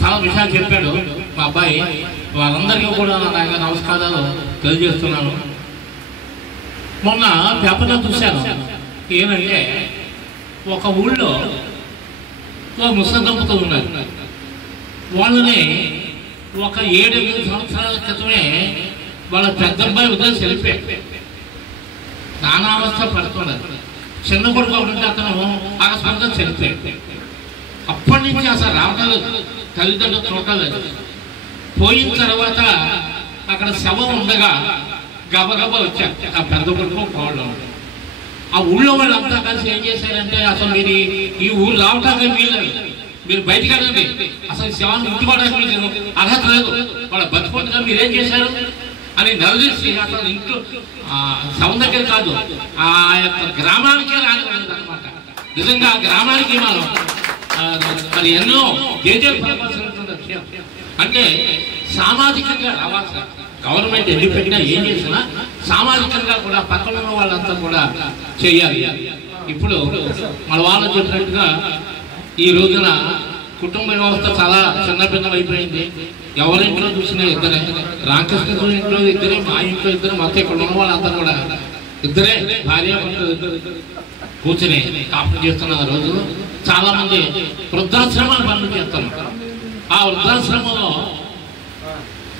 చాలా విషయాలు చెప్పాడు మా అబ్బాయి. వాళ్ళందరికీ కూడా నా నమస్కారాలు తెలియజేస్తున్నాను. మొన్న పేపర్లో చూశాను, ఏమంటే ఒక ఊళ్ళో ముసలి దంపతులు ఉన్నారు. వాళ్ళని ఒక 7-8 సంవత్సరాల క్రితమే వాళ్ళ పెద్దబ్బాయి ఉదయం వెళ్ళిపోయాడు. నానావస్థ పడుతున్నారు. చిన్న కొడుకు ఉంటే అతను అకస్మాత్తుగా చనిపోయాడు. అప్పటి నుంచి అసలు రావట్లేదు, తల్లిదండ్రులు చూడలేదు. పోయిన తర్వాత అక్కడ శవం ఉండగా గబగబా వచ్చారు ఆ పెద్ద కొడుకు పోవడం. ఆ ఊళ్ళో వాళ్ళంతా కలిసి ఏం చేశారంటే, అసలు మీరు ఈ ఊరు రావటానికి వీల్లేదు, మీరు బయటికి వెళ్ళండి, అసలు శవాన్ని ఇంటికోవడానికి మీకు అర్హత లేదు, వాళ్ళ బతుకుంటుగా మీరేం చేశారు అని నిలదీసి అసలు ఇంట్లో శవం దగ్గర కాదు ఆ యొక్క గ్రామానికే రాలేదు అనమాట. నిజంగా ఆ గ్రామానికి మనం మరి ఎన్నో జేజేలు పడవలసిన విషయం. అంటే సామాజికంగా రావాల్సిన గవర్నమెంట్ ఎన్నికైనా ఏం చేసినా సామాజికంగా కూడా పక్కన ఉన్న వాళ్ళంతా కూడా చేయాలి. ఇప్పుడు మన వాళ్ళు చెప్పినట్టుగా ఈ రోజున కుటుంబ వ్యవస్థ చాలా చిన్నభిన్నం అయిపోయింది. ఎవరింట్లో చూసినా ఇద్దరే, రామకృష్ణ ఇంట్లో ఇద్దరే, మా ఇంట్లో ఇద్దరు, మొత్తం ఇక్కడ ఉన్న వాళ్ళంతా కూడా ఇద్దరే, భార్య ఇద్దరు కూర్చొని కాపులు చేస్తున్న రోజు చాలా మంది వృద్ధాశ్రమాలు పనులు చేస్తున్నారు. ఆ వృద్ధాశ్రమంలో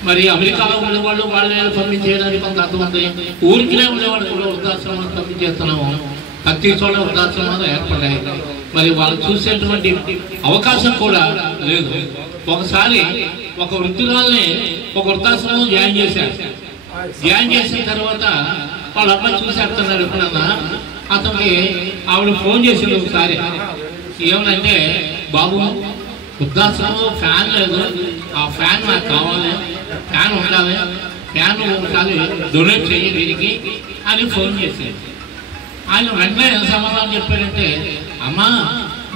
మరి అమెరికాలో ఉండేవాళ్ళు వాళ్ళు పంపించేయడానికి కొంత అర్థమంది, ఊరికినే ఉండేవాళ్ళు కూడా వృద్ధాశ్రమాలు పంపించేస్తున్నాము. ప్రతి చోట వృద్ధాశ్రమాలు ఏర్పడ్డాయి. మరి వాళ్ళు చూసేటువంటి అవకాశం కూడా లేదు. ఒకసారి ఒక వృద్ధురాల్ని ఒక వృద్ధాశ్రమం జాయిన్ చేశారు. జాయిన్ చేసిన తర్వాత వాళ్ళ అబ్బాయి చూసేస్తున్నారు. ఎప్పుడన్నా అతనికి ఆవిడ ఫోన్ చేసింది ఒకసారి, ఏమనంటే, బాబు వృద్ధాశ్రమంలో ఫ్యాన్ లేదు, ఆ ఫ్యాన్ నాకు కావాలి, ఫ్యాన్ ఉండాలి, ఫ్యాన్ ఒకసారి డొనేట్ చేయి దీనికి అని ఫోన్ చేసేది. ఆయన వెంటనే ఎంత సమాధానం చెప్పాడంటే, అమ్మా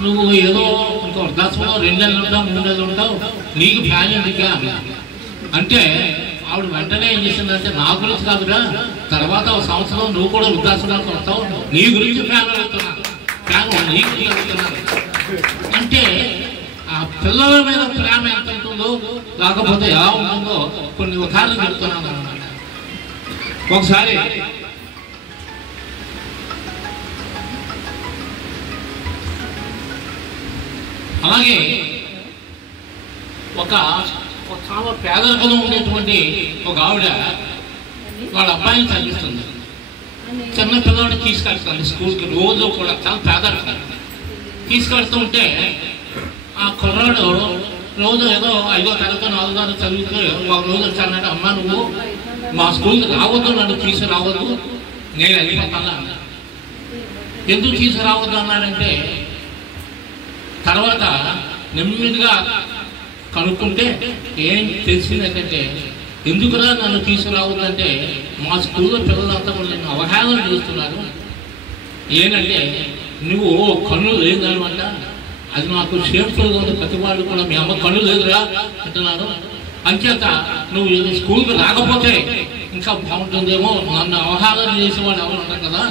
నువ్వు ఏదో ఇంకో వృద్ధాశ్రమంలో 2 నెలలు ఉంటావు, 3 నెలలు ఉంటావు, నీకు ఫ్యాన్ ఎందుకే అని అంటే, ఆవిడ వెంటనే ఏం చేసిందంటే, నా గురించి కాదురా, తర్వాత ఒక సంవత్సరం నువ్వు కూడా వృద్ధాశ్రమానికి వస్తావు, నీ గురించి ఫ్యాన్ అడుగుతున్నాను, ఫ్యాన్ నీ గురించి అడుగుతున్నాను అంటే, ఆ పిల్లల మీద ప్రేమ ఎంత ఉంటుందో, లేకపోతే ఎలా ఉంటుందో కొన్ని ఉదాహరణలు చెప్తున్నాను అన్నమాట. ఒకసారి అలాగే ఒక చాలా పేదరికంలో ఉండేటువంటి ఒక ఆవిడ వాళ్ళ అబ్బాయిని చదివిస్తుంది. చిన్న పిల్లవాడిని తీసుకెళ్తుంది స్కూల్కి, రోజు కూడా చాలా పేదరికం తీసుకెళ్తూ ఉంటే ఆ కుర్రాడు రోజు ఏదో 5వ తరగతి 4వ తరగతి చదివితే ఒక రోజు వచ్చానంటే, అమ్మ నువ్వు మా స్కూల్కి రావద్దు, నన్ను తీసుకురావద్దు, నేను వెళ్ళిపోతాను అన్నా. ఎందుకు తీసుకురావద్దు అన్నాడంటే, తర్వాత నెమ్మదిగా కనుక్కుంటే ఏం తెలిసింది ఏంటంటే, ఎందుకురా నన్ను తీసుకురావద్దంటే, మా స్కూల్లో పిల్లలంతా కూడా నన్ను అవహేళన చేస్తున్నారు. ఏంటంటే, నువ్వు కన్ను లేదనమాట, అది నాకు షేప్ఫుల్గా ఉంది, ప్రతి వాళ్ళు కూడా మీ అమ్మ కన్ను లేదురా అంటున్నారు, అంచేత నువ్వు స్కూల్కి రాకపోతే ఇంకా బాగుంటుందేమో, నన్ను అవగాహన చేసేవాడు ఎవరు ఉన్నారు కదా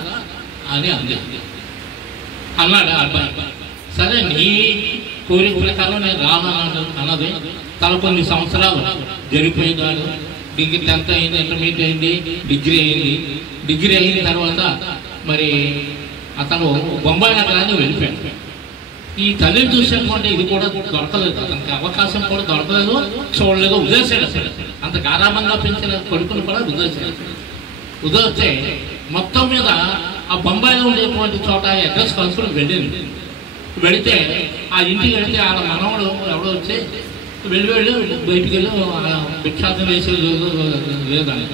అని అన్నాడు ఆ అబ్బాయి. సరే నీ కోరిక ప్రకారం నేను రాను అన్నది. తన కొన్ని సంవత్సరాలు జరిగిపోయినాడు. డిగ్రీ 10th అయింది, ఇంటర్మీడియట్ అయింది, డిగ్రీ అయింది. డిగ్రీ అయిన తర్వాత మరి అతను బొంబాయి నగరాన్ని వెళ్ళిపోయాడు. ఈ తల్లిని చూసేటువంటి ఇది కూడా దొరకలేదు, అతనికి అవకాశం కూడా దొరకలేదు, చూడలేదు, ఉదేశాడు. అసలు అంత గారాబంగా పెంచిన కొడుకును కూడా ఉదరిస్తే మొత్తం మీద ఆ బొంబాయిలో ఉండేటువంటి చోట అడ్రస్ కలుసుకుని వెళ్ళింది. వెళితే ఆ ఇంటికి వెళితే ఆడ మనవడు ఎవడో వచ్చి వెళ్ళి బయటికి వెళ్ళి భిక్షాటం వేసే లేదని.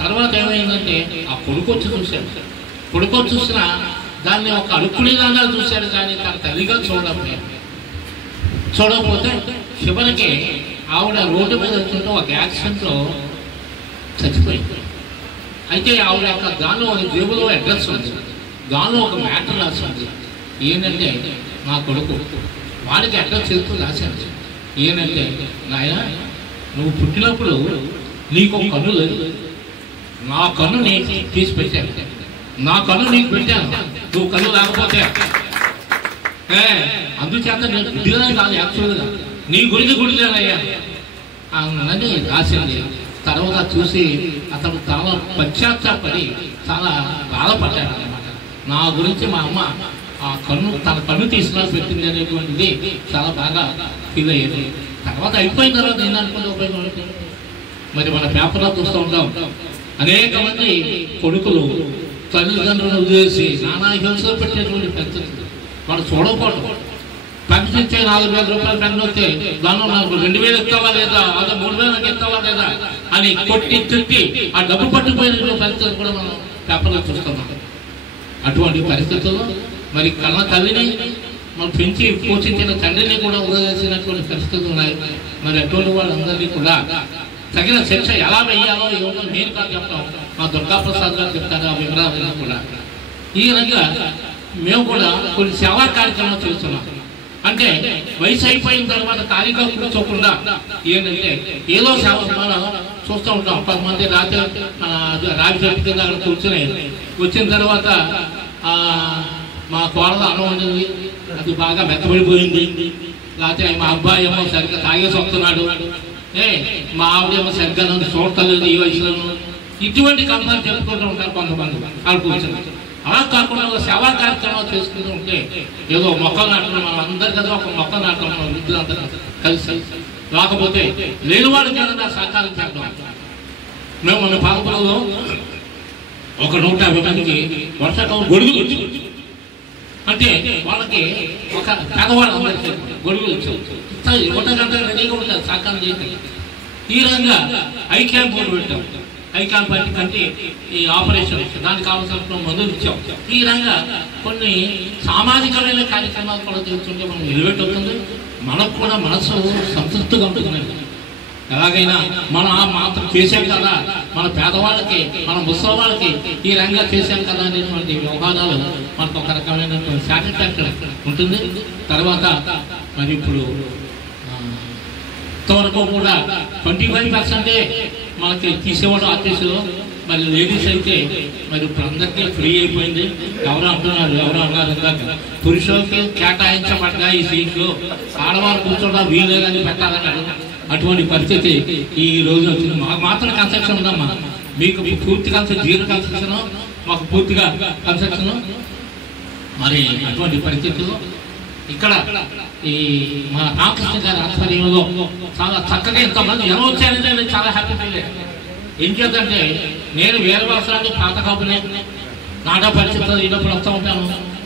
తర్వాత ఏమైందంటే ఆ కొడుకు వచ్చి చూశాడు. కొడుకు వచ్చి చూసినా దాన్ని ఒక అడుక్కునేదాగా చూశాడు, కానీ తన తల్లిగా చూడకపోతే చివరికి ఆవిడ రోడ్డు మీద వచ్చుంటే ఒక యాక్సిడెంట్లో చచ్చిపోయింది. అయితే ఆవిడ యొక్క దానిలో ఒక జేబులో అడ్రస్ ఉంది, దానిలో ఒక మ్యాటర్ రాసి ఉంది. ఏంటంటే నా కొడుకు, వాడికి అడ్రస్ చేస్తూ రాశాను. ఏంటంటే నాయన, నువ్వు పుట్టినప్పుడు నీకు కన్ను లేదు, నా కన్ను నీకు తీసి పెట్టాను, నా కన్ను నీకు పెట్టాను, నువ్వు కన్ను లేకపోతే అందుచేత నేను గుడిగానే కాదు, యాక్చువల్గా నీ గుడిలేనయ్యా అని రాసింది. తర్వాత చూసి అతను చాలా పశ్చాత్తాపడి చాలా బాధపడ్డాడు అన్నమాట. నా గురించి మా అమ్మ ఆ తన కన్ను తీసుకురా పెట్టింది అనేటువంటిది చాలా బాగా ఫీల్ అయ్యేది. తర్వాత అయిపోయిన తర్వాత నేను అనుకుంటే ఉపయోగపడుతుంది. మరి మన పేపర్లో చూస్తూ ఉంటాం, అనేక మంది కొడుకులు తల్లిదండ్రులను వదిలేసి నానా హింసలు పెట్టేటువంటి పరిస్థితులు. వాళ్ళు చూడకూడదు. పెన్షన్ ఇచ్చే 4,000 రూపాయలు పెన్షన్ వస్తే దానిలో నాకు 2,000 ఇస్తావా లేదా, అదే 3,000 నాకు ఇస్తావా లేదా అని కొట్టి తిట్టి ఆ డబ్బు పట్టుకుపోయిన పరిస్థితులు కూడా మనం పేపర్లో చూస్తున్నాం. అటువంటి పరిస్థితుల్లో మరి కన్న తల్లిని మనం పెంచి పోషించిన తండ్రిని కూడా వదిలేసినటువంటి పరిస్థితులు ఉన్నాయి. మరి అటువంటి వాళ్ళందరినీ కూడా తగిన శిక్ష ఎలా వేయాలో ఏమో నేను కాదు చెప్తాం, మా దుర్గాప్రసాద్ గారు చెప్తారు ఆ వివరాలన్నీ కూడా. ఈ విధంగా మేము కూడా కొన్ని సేవా కార్యక్రమాలు చేస్తున్నాం. అంటే వయసు అయిపోయిన తర్వాత ఖాళీగా కూర్చోకుండా ఏంటంటే ఏదో సేవ మనం చూస్తూ ఉంటాం. కొంతమంది రాజకీయ కింద కూర్చొని వచ్చిన తర్వాత మా కోడలు అన్నం వండింది, అది బాగా మెత్తబడిపోయింది, లేకపోతే మా అబ్బాయి ఏమో సరిగ్గా తాగేసి వస్తున్నాడు, మా ఆవిడేమో సరిగ్గా నన్ను చూడలేదు ఈ వయసులో, ఇటువంటి కంపెనీ చెప్పుకుంటూ ఉంటారు కొంతమంది. వాళ్ళు కూర్చొని అలా కాకుండా ఒక సేవా కార్యక్రమాలు చేసుకుంటూ ఉంటే ఏదో మొక్కలు నాటడం, మనం అందరి కదా ఒక మొక్కలు నాటడం, మన వృద్ధులందరూ కలిసి, రాకపోతే లేని వాళ్ళకి ఏదైనా సహకారం చేద్దాం. మేము మన పాలకులలో ఒక 150 మందికి వర్షాకాలం గొడుగులు వచ్చి, అంటే వాళ్ళకి ఒక పేదవాళ్ళందరికీ గొడుగులు వచ్చాయి. 1 గంట రెడీగా ఉంటుంది సహకారం చేసి. ఈ విధంగా ఐ క్యాంప్ బోర్డు పెట్టాం. ఐ క్యాంప్ అంటే ఈ ఆపరేషన్, దానికి కావాల్సిన మందులు ఇచ్చాం. ఈ విధంగా కొన్ని సామాజికమైన కార్యక్రమాలు కూడా చేస్తుంటే మనం ఎలివేట్ అవుతుంది, మనకు కూడా మనసు సంతృప్తిగా ఉంటుందండి. ఎలాగైనా మనం మాత్రం చేసాం కదా, మన పేదవాళ్ళకి, మన ముసలి వాళ్ళకి ఈ రంగా చేశాం కదా అనేటువంటి వ్యవహారాలు మనకు ఒక రకమైనటువంటి సాటిస్ఫాక్షన్ ఉంటుంది. తర్వాత మరి ఇప్పుడు ఇంతవరకు కూడా 25% మనకి తీసేవాడు ఆర్టీసీలో. మరి లేడీస్ అయితే మరి ఇప్పుడు అందరికీ ఫ్రీ అయిపోయింది. ఎవరు అంటున్నారు, ఎవరు అన్నారు ఇందాక పురుషులకి కేటాయించబడ్డా ఈ సీట్లు, ఆడవాళ్ళు కూర్చోడా వీలేదని పెట్టాలన్నాడు. అటువంటి పరిస్థితి ఈ రోజు వచ్చింది. మాకు మాత్రం కన్స్ట్రక్షన్ ఉందమ్మా, మీకు పూర్తి కన్స్ట్రక్షన్, 0 కన్స్ట్రక్షన్, మాకు పూర్తిగా కన్స్ట్రక్షన్. మరి అటువంటి పరిస్థితుల్లో ఇక్కడ ఈ మా రామకృష్ణ గారి ఆధ్వర్యంలో చాలా చక్కగా ఇంతమంది ఎలా వచ్చారంటే నేను చాలా హ్యాపీ ఫీల్ అయ్యాను. ఏం చేద్దంటే నేను వేరే భాషలు పాత కాపునే నాటక పరిస్థితులు అయినప్పుడు వస్తూ ఉంటాను,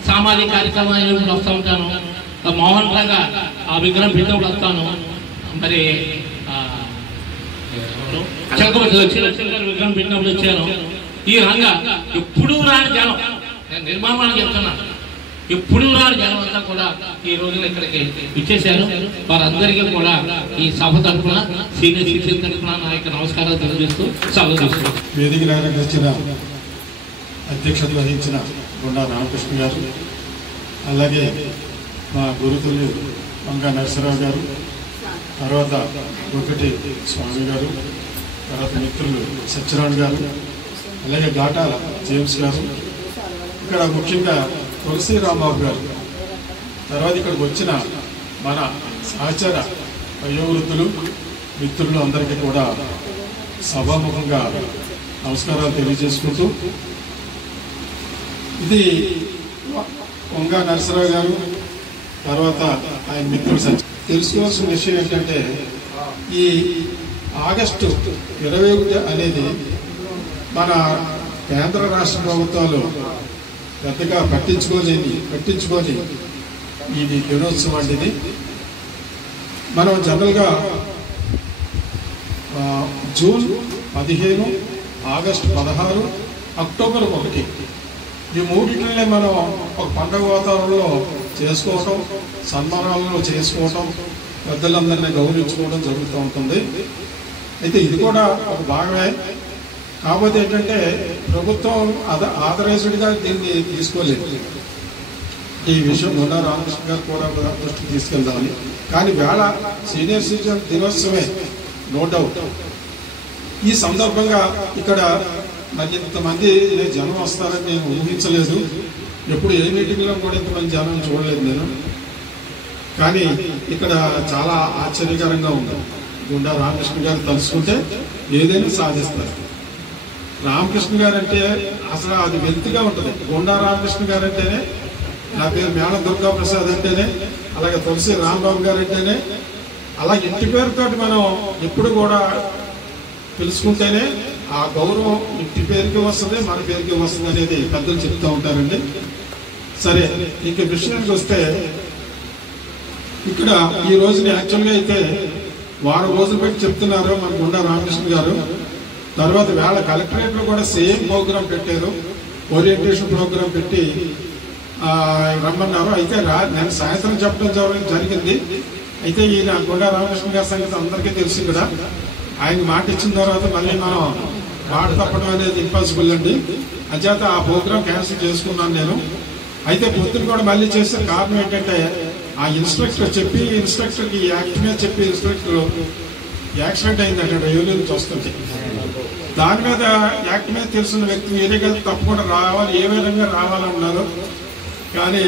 సామాజిక కార్యక్రమాలు అయినప్పుడు వస్తూ ఉంటాను, మోహన్ లాగా ఆ విగ్రహం పెట్టినప్పుడు వస్తాను, మరి చంద్రబాబు విగ్రహం పెట్టినప్పుడు వచ్చాను. ఈ రంగా ఎప్పుడూ రాని జనం, నేను నిర్మాణాలు చెప్తున్నాను, ఎప్పుడు రాని జనం అంతా కూడా ఈ రోజున ఇక్కడికి ఇచ్చేశారు. వారందరికీ కూడా ఈ సభ తరఫున, సీనియర్ సిటిజన్ తరఫున నా యొక్క నమస్కారాలు తెలియజేస్తూ సెలవు తీసుకుంటాను. వేదిక వచ్చిన అధ్యక్షత వహించిన గుండా రామకృష్ణ గారు, అలాగే మా గురుతులు వంగా నరసరావు గారు, తర్వాత ఒకటి స్వామి గారు, తర్వాత మిత్రులు సత్యనారాయణ గారు, అలాగే ఘాటాల జేమ్స్ గారు, ఇక్కడ ముఖ్యంగా తులసి రాంబాబు గారు, తర్వాత ఇక్కడికి వచ్చిన మన సహచర వయోవృద్ధులు మిత్రులు అందరికీ కూడా సభాముఖంగా నమస్కారాలు తెలియజేసుకుంటూ, ఇది వంగా నరసరావు గారు, తర్వాత ఆయన మిత్రులు తెలుసుకోవాల్సిన విషయం ఏంటంటే ఈ ఆగస్టు 21 అనేది మన కేంద్ర రాష్ట్ర ప్రభుత్వాలు పెద్దగా పట్టించుకొని ఇది దినోత్సవం వంటిది. మనం జనరల్గా జూన్ 15, ఆగస్టు 16, అక్టోబర్ 1 ఈ మూడింటినే మనం ఒక పండుగ వాతావరణంలో చేసుకోవటం, సన్మానాలను చేసుకోవటం, పెద్దలందరినీ గౌరవించుకోవడం జరుగుతూ ఉంటుంది. అయితే ఇది కూడా ఒక భాగమే. కాకపోతే ఏంటంటే ప్రభుత్వం ఆథరైజ్డ్గా దీన్ని తీసుకోలేదు. ఈ విషయం మొన్న రామకృష్ణ గారు కూడా దృష్టికి తీసుకెళ్దామని. కానీ వేళ సీనియర్ సిటిజన్ దినోత్సవమే, నో డౌట్. ఈ సందర్భంగా ఇక్కడ మరి ఇంతమంది జనం వస్తారని నేను ఊహించలేదు. ఎప్పుడు ఏ మీటింగ్లో కూడా ఇంతమంది జనం చూడలేదు నేను. కానీ ఇక్కడ చాలా ఆశ్చర్యకరంగా ఉంది. గుండా రామకృష్ణ గారు తలుచుకుంటే ఏదైనా సాధిస్తారు. రామకృష్ణ గారు అంటే అసలు అది వ్యక్తిగా ఉంటుంది. గుండా రామకృష్ణ గారు అంటేనే, నా పేరు మేళ దుర్గా ప్రసాద్ అంటేనే, అలాగే తులసి రాంబాబు గారు అంటేనే, అలా ఇంటి పేరుతో మనం ఎప్పుడు కూడా పిలుచుకుంటేనే ఆ గౌరవం ఇంటి పేరుకి వస్తుంది, మన పేరుకి వస్తుంది అనేది పెద్దలు చెప్తూ ఉంటారండి. సరే, ఇంక విషయానికి వస్తే ఇక్కడ ఈ రోజున యాక్చువల్గా అయితే వారం రోజులు పెట్టి చెప్తున్నారు మన గుండా రామకృష్ణ గారు. తర్వాత వేళ కలెక్టరేట్లో కూడా సేమ్ ప్రోగ్రాం పెట్టారు, ఓరియంటేషన్ ప్రోగ్రాం పెట్టి రమ్మన్నారు. అయితే నేను సాయంత్రం చెప్పడం జరిగింది. అయితే ఈయన గుండా రామకృష్ణ గారి సంగతి అందరికీ తెలుసు కదా. ఆయన మాట ఇచ్చిన తర్వాత మళ్ళీ మనం మాట తప్పడం అనేది ఇంపాసిబుల్ అండి. అంచేత ఆ ప్రోగ్రాం క్యాన్సిల్ చేసుకున్నాను నేను. అయితే పొద్దున కూడా మళ్ళీ చేసే కారణం ఏంటంటే ఆ ఇన్స్ట్రక్టర్ చెప్పి, ఇన్స్ట్రక్టర్కి యాక్ట్ మీద చెప్పి ఇన్స్ట్రక్టర్ యాక్సిడెంట్ అయిందంటే రైలు నుంచి వస్తుంది. దాని మీద యాక్ట్ మీద తెలిసిన వ్యక్తి మీరే కదా తప్పకుండా రావాలి, ఏ విధంగా రావాలన్నారు. కానీ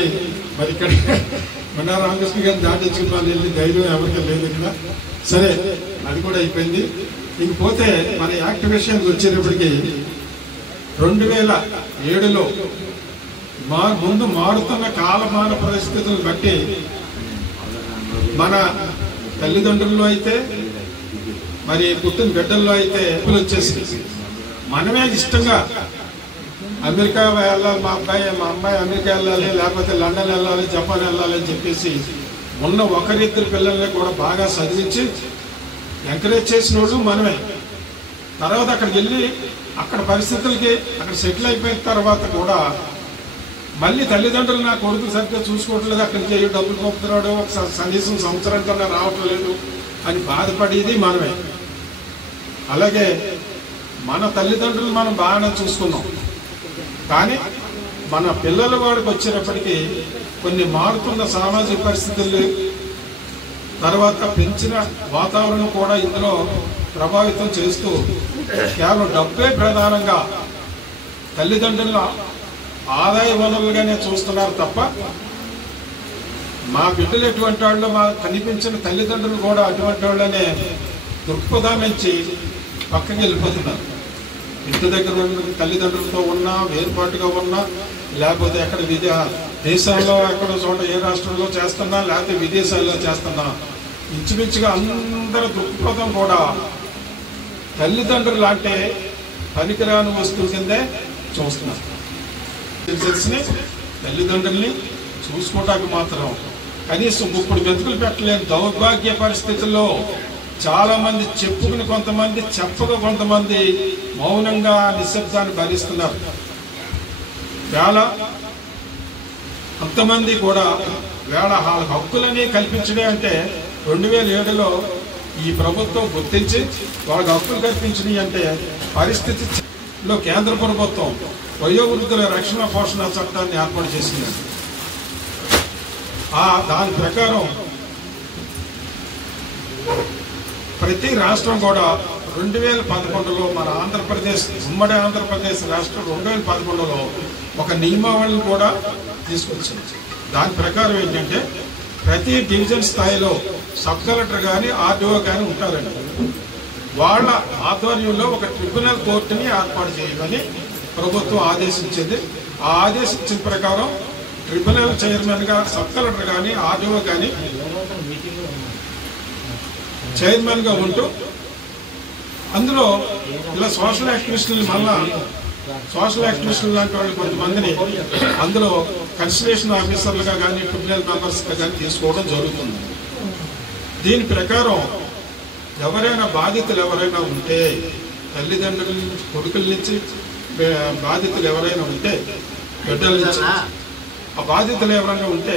మరి ఇక్కడ గుండా రామకృష్ణ గారిని దాటించుకున్నాను వెళ్ళి ధైర్యం ఎవరికి లేదు ఇక్కడ. సరే, అది కూడా అయిపోయింది. ఇంకపోతే మన యాక్ట్ విషయానికి వచ్చేటప్పటికి 2007లో ముందు మారుతున్న కాలమాన పరిస్థితులను బట్టి మన తల్లిదండ్రుల్లో అయితే, మరి పుట్టిన బిడ్డల్లో అయితే వచ్చేసి మనమే ఇష్టంగా అమెరికా వెళ్ళాలి, మా అమ్మాయి అమెరికా వెళ్ళాలి, లేకపోతే లండన్ వెళ్ళాలి, జపాన్ వెళ్ళాలి అని చెప్పేసి ఉన్న ఒకరిద్దరు పిల్లల్ని కూడా బాగా చదివించి ఎంకరేజ్ చేసిన వాళ్ళు మనమే. తర్వాత అక్కడికి వెళ్ళి అక్కడ పరిస్థితులకి అక్కడ సెటిల్ అయిపోయిన తర్వాత కూడా మళ్ళీ తల్లిదండ్రులు నా కొడుకు సరిగ్గా చూసుకోవట్లేదు, అక్కడికి వెళ్ళి డబ్బులు పంపుతున్నాడు, కనీసం సంవత్సరం కన్నా రావటం లేదు అని బాధపడేది మనమే. అలాగే మన తల్లిదండ్రులు మనం బాగానే చూసుకున్నాం. కానీ మన పిల్లల వాడికి వచ్చేటప్పటికీ కొన్ని మారుతున్న సామాజిక పరిస్థితులు, తర్వాత పెంచిన వాతావరణం కూడా ఇందులో ప్రభావితం చేస్తూ కేవలం డబ్బే ప్రధానంగా తల్లిదండ్రుల ఆదాయ వనరులుగానే చూస్తున్నారు తప్ప మా బిడ్డలు ఎటువంటి వాళ్ళు, మా కనిపించిన తల్లిదండ్రులు కూడా అటువంటి వాళ్ళనే దృక్పథం నుంచి పక్కకి వెళ్ళిపోతున్నారు. ఇంటి దగ్గర ఉన్న తల్లిదండ్రులతో ఉన్నా, వేరుపాటుగా ఉన్నా, లేకపోతే ఎక్కడ దేశంలో ఎక్కడో చోట ఏ రాష్ట్రంలో చేస్తున్నా, లేకపోతే విదేశాల్లో చేస్తున్నా, ఇంచుమించుగా అందరి దృక్పథం కూడా తల్లిదండ్రులు అంటే పనికిరాని వస్తువు కిందే చూస్తున్నారు. తల్లిదండ్రుల్ని చూసుకోవటానికి మాత్రం కనీసం ఇప్పుడు మెతుకులు పెట్టలేని దౌర్భాగ్య పరిస్థితుల్లో చాలా మంది చెప్పుకుని, కొంతమంది చెప్పక, కొంతమంది మౌనంగా నిశ్శబ్దాన్ని భరిస్తున్నారు. చాలా కొంతమంది కూడా వేళ హక్కులని కల్పించడే అంటే 2007లో ఈ ప్రభుత్వం గుర్తించి వాళ్ళకి హక్కులు కల్పించినాయి అంటే పరిస్థితిలో కేంద్ర ప్రభుత్వం వయోవృద్ధుల రక్షణ పోషణ చట్టాన్ని ఏర్పాటు చేసింది. దాని ప్రకారం ప్రతి రాష్ట్రం కూడా 2011లో మన ఆంధ్రప్రదేశ్ ఉమ్మడి ఆంధ్రప్రదేశ్ రాష్ట్రం 2011లో ఒక నియమావళిని కూడా తీసుకొచ్చింది. దాని ప్రకారం ఏంటంటే ప్రతి డివిజన్ స్థాయిలో సబ్ కలెక్టర్ కానీ ఆర్డీఓ కానీ ఉంటారండి. వాళ్ళ ఆధ్వర్యంలో ఒక ట్రిబ్యునల్ కోర్టుని ఏర్పాటు చేయమని ప్రభుత్వం ఆదేశించింది. ఆ ఆదేశించిన ప్రకారం ట్రిబ్యునల్ చైర్మన్గా సబ్ కలెక్టర్ కానీ ఆర్డీఓ కానీ చైర్మన్గా ఉంటూ అందులో ఇలా సోషల్ యాక్టివిస్టులు మళ్ళా సోషల్ యాక్టివిస్టులు లాంటి వాళ్ళు కొంతమందిని అందులో కన్సల్టేషన్ ఆఫీసర్లుగా కానీ ట్రిబ్యునల్ మెంబర్స్గా కానీ తీసుకోవడం జరుగుతుంది. దీని ప్రకారం ఎవరైనా బాధితులు ఎవరైనా ఉంటే తల్లిదండ్రుల నుంచి కొడుకుల నుంచి బాధితులు ఎవరైనా ఉంటే బిడ్డల నుంచి ఆ బాధితులు ఎవరైనా ఉంటే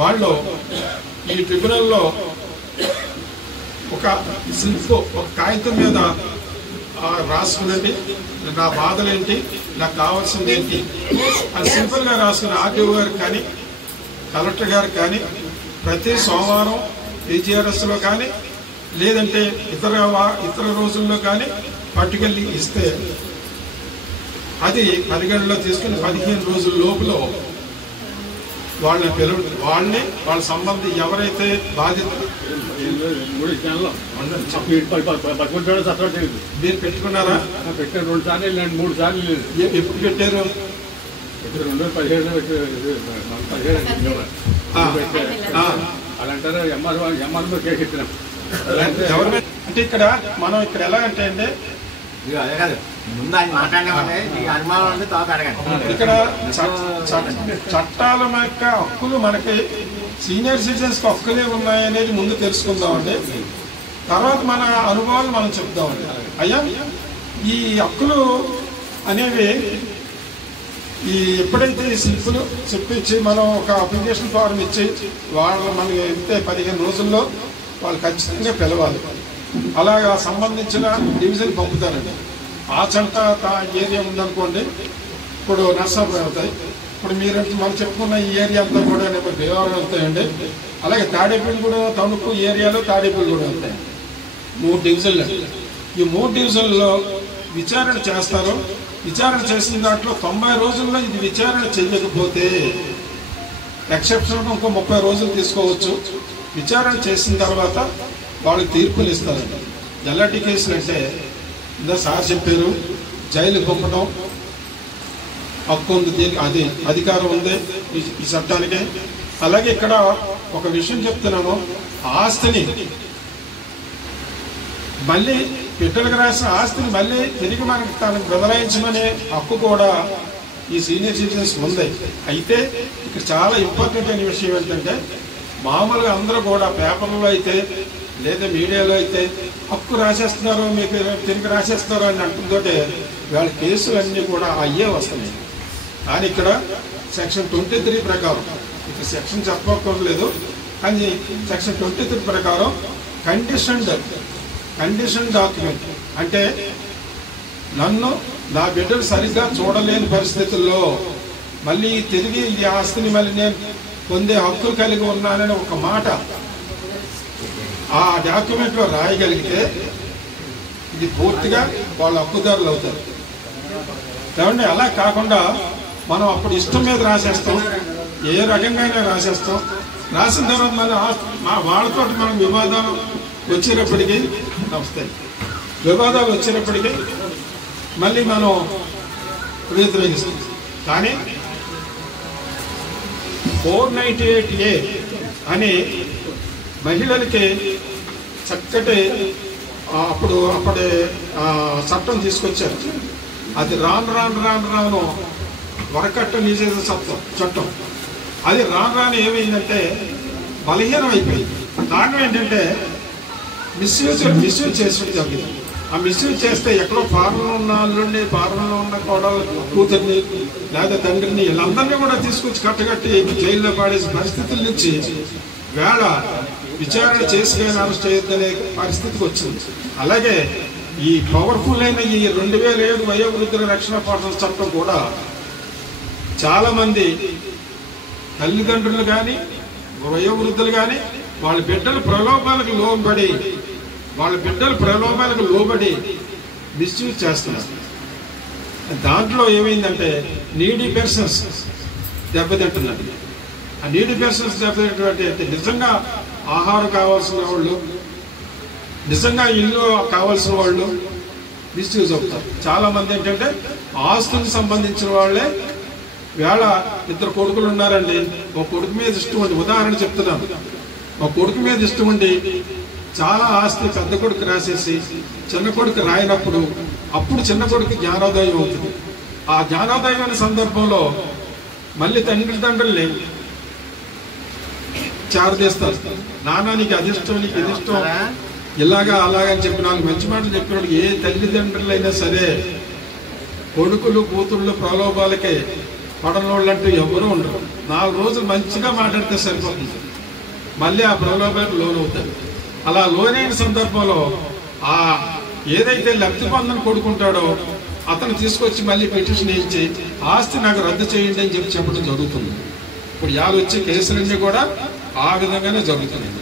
వాళ్ళు ఈ ట్రిబ్యునల్లో ఒక స్లిప్ ఒక కాగితం మీద రాసుకునండి నా బాధలేంటి నాకు కావాల్సింది ఏంటి అని సింపుల్గా రాసుకుని ఆర్డీఓ గారికి కానీ కలెక్టర్ గారికి కానీ ప్రతి సోమవారం పీజీఆర్ఎస్లో కానీ లేదంటే ఇతర రోజుల్లో కానీ పట్టుకెళ్ళి ఇస్తే అది పరిగణలో తీసుకుని 15 రోజుల లోపల వాళ్ళని వాళ్ళ సంబంధి ఎవరైతే బాధితులు మీరు పెట్టుకున్నారా? పెట్టారు 2 సార్లు వెళ్ళండి, 3 సార్లు. ఎప్పుడు పెట్టారు? 2017 అలాంటారు. ఎంఆర్ఓ కేసు ఇచ్చినాం. గవర్నమెంట్ అంటే ఇక్కడ మనం ఇక్కడ ఎలా అంటే అండి ఇక్కడ చట్టాల యొక్క హక్కులు మనకి సీనియర్ సిటిజన్స్ కి హక్కులే ఉన్నాయనేది ముందు తెలుసుకుందామండి. తర్వాత మన అనుభవాలు మనం చెప్దామండి. అయ్యా ఈ హక్కులు అనేవి ఈ ఎప్పుడైతే స్లిప్పులు చెప్పించి మనం ఒక అప్లికేషన్ ఫారం ఇచ్చి వాళ్ళు మనకి వెళ్తే 15 రోజుల్లో వాళ్ళు ఖచ్చితంగా పిలవాలి. అలాగా సంబంధించిన డివిజన్ పంపుతారండి. ఆ చంట ఏరియా ఉందనుకోండి, ఇప్పుడు నర్సాపురం అవుతాయి. ఇప్పుడు మీరు మనం చెప్పుకున్న ఈ ఏరియా అంతా కూడా భీమవరం అవుతాయండి. అలాగే తాడేపల్లిగూడెం తణుకు ఏరియాలో తాడేపల్లిగూడెం అవుతాయి. 3 డివిజన్లు. ఈ 3 డివిజన్లలో విచారణ చేస్తారు. విచారణ చేసిన దాంట్లో 90 రోజుల్లో ఇది విచారణ చేయకపోతే ఎక్సెప్షన్ ఇంకో 30 రోజులు తీసుకోవచ్చు. విచారణ చేసిన తర్వాత వాళ్ళకి తీర్పులు ఇస్తారండి. ఎలాంటి కేసులు అంటే ఇందా సార్ చెప్పారు, జైలు పంపడం హక్కు ఉంది, దీనికి అది అధికారం ఉంది ఈ చట్టానికి. అలాగే ఇక్కడ ఒక విషయం చెప్తున్నాను, ఆస్తిని మళ్ళీ బిడ్డలకు రాసిన ఆస్తిని మళ్ళీ తిరిగి మనకి తనకు బదలాయించమనే హక్కు కూడా ఈ సీనియర్ సిటిజన్స్ ఉంది. అయితే ఇక్కడ చాలా ఇంపార్టెంట్ అయిన విషయం ఏంటంటే మామూలుగా అందరూ కూడా పేపర్లో అయితే లేదా మీడియాలో అయితే హక్కు రాసేస్తున్నారు, మీకు తిరిగి రాసేస్తున్నారు అని అంటుందంటే వాళ్ళ కేసులు అన్నీ కూడా అయ్యే వస్తున్నాయి. కానీ ఇక్కడ సెక్షన్ 23 ప్రకారం, ఇక్కడ సెక్షన్ చెప్పక్కర్లేదు కానీ సెక్షన్ 23 ప్రకారం కండిషన్ డాక్యుమెంట్ అంటే నన్ను నా బిడ్డలు సరిగ్గా చూడలేని పరిస్థితుల్లో మళ్ళీ తిరిగి ఈ ఆస్తిని మళ్ళీ నేను పొందే హక్కు కలిగి ఉన్నానని ఒక మాట ఆ డాక్యుమెంట్లో రాయగలిగితే ఇది పూర్తిగా వాళ్ళ హక్కుదారులు అవుతారు. ఏమంటే అలా కాకుండా మనం అప్పుడు ఇష్టం మీద రాసేస్తాం, ఏ రకంగా రాసేస్తాం. రాసిన తర్వాత మళ్ళీ వాళ్ళతో మనం వివాదాలు వచ్చేటప్పటికీ మళ్ళీ మనం వ్యతిరేకిస్తాం. కానీ 498A అని మహిళలకి చక్కటి అప్పుడే చట్టం తీసుకొచ్చారు. అది రాను వరకట్ట నిషేధ చట్టం అది రాను ఏమైందంటే బలహీనం అయిపోయింది. కారణం ఏంటంటే మిస్యూజ్ చేసడం జరిగింది. ఆ మిస్యూజ్ చేస్తే ఎక్కడో ఫారెన్లో ఉన్న అల్లుడిని, ఫారెన్లో ఉన్న కోడలు కూతుర్ని లేదా తండ్రిని వీళ్ళందరినీ కూడా తీసుకొచ్చి కట్టగట్టి జైల్లో పాడేసిన పరిస్థితుల నుంచి వేళ విచారణ చేసి అరెస్ట్ చేయొద్దనే పరిస్థితికి వచ్చింది. అలాగే ఈ పవర్ఫుల్ అయిన ఈ 2007 వయోవృద్ధుల రక్షణ పోషణ చట్టం కూడా చాలామంది తల్లిదండ్రులు కానీ వయోవృద్ధులు కానీ వాళ్ళ బిడ్డల ప్రలోభాలకు లోబడి మిస్యూజ్ చేస్తున్నారు. దాంట్లో ఏమైందంటే నీడీ పర్సన్స్ దెబ్బతింటున్నారు. ఆ నీడీ పర్సన్స్ దెబ్బతింటే నిజంగా ఆహారం కావాల్సిన వాళ్ళు, నిజంగా ఇల్లు కావాల్సిన వాళ్ళు మిస్యూజ్ అవుతారు. చాలా మంది ఏంటంటే ఆస్తులకు సంబంధించిన వాళ్ళే, వేళ 2 కొడుకులు ఉన్నారండి, ఒక కొడుకు మీద ఇష్టం ఉండి, ఉదాహరణ చెప్తున్నాను, ఒక కొడుకు మీద ఇష్టం ఉండి చాలా ఆస్తి పెద్ద కొడుకు రాసేసి చిన్న కొడుకు రాయినప్పుడు అప్పుడు చిన్న కొడుకు జ్ఞానోదయం అవుతుంది. ఆ జ్ఞానోదయం సందర్భంలో మళ్ళీ తండ్రుల్ని చారదీస్తారు. నాన్న నీకు అదిష్టం, నీకు ఇదిష్టం, ఇలాగా అలాగని చెప్పి 4 మంచి మాటలు చెప్పినప్పుడు ఏ తల్లిదండ్రులైనా సరే కొడుకులు కూతుళ్ళు ప్రలోభాలకే పడనోళ్ళంటూ ఎవరూ ఉండరు. 4 రోజులు మంచిగా మాట్లాడితే సరిపోతుంది, మళ్ళీ ఆ ప్రలోభాలకు లోనవుతారు. అలా లోనైన సందర్భంలో ఆ ఏదైతే లబ్ధి పొందని కొడుకుంటాడో అతను తీసుకొచ్చి మళ్ళీ పిటిషన్ ఇచ్చి ఆస్తి నాకు రద్దు చేయండి అని చెప్పడం జరుగుతుంది. ఇప్పుడు వచ్చే కేసులన్నీ కూడా ఆ విధంగానే జరుగుతున్నాయి.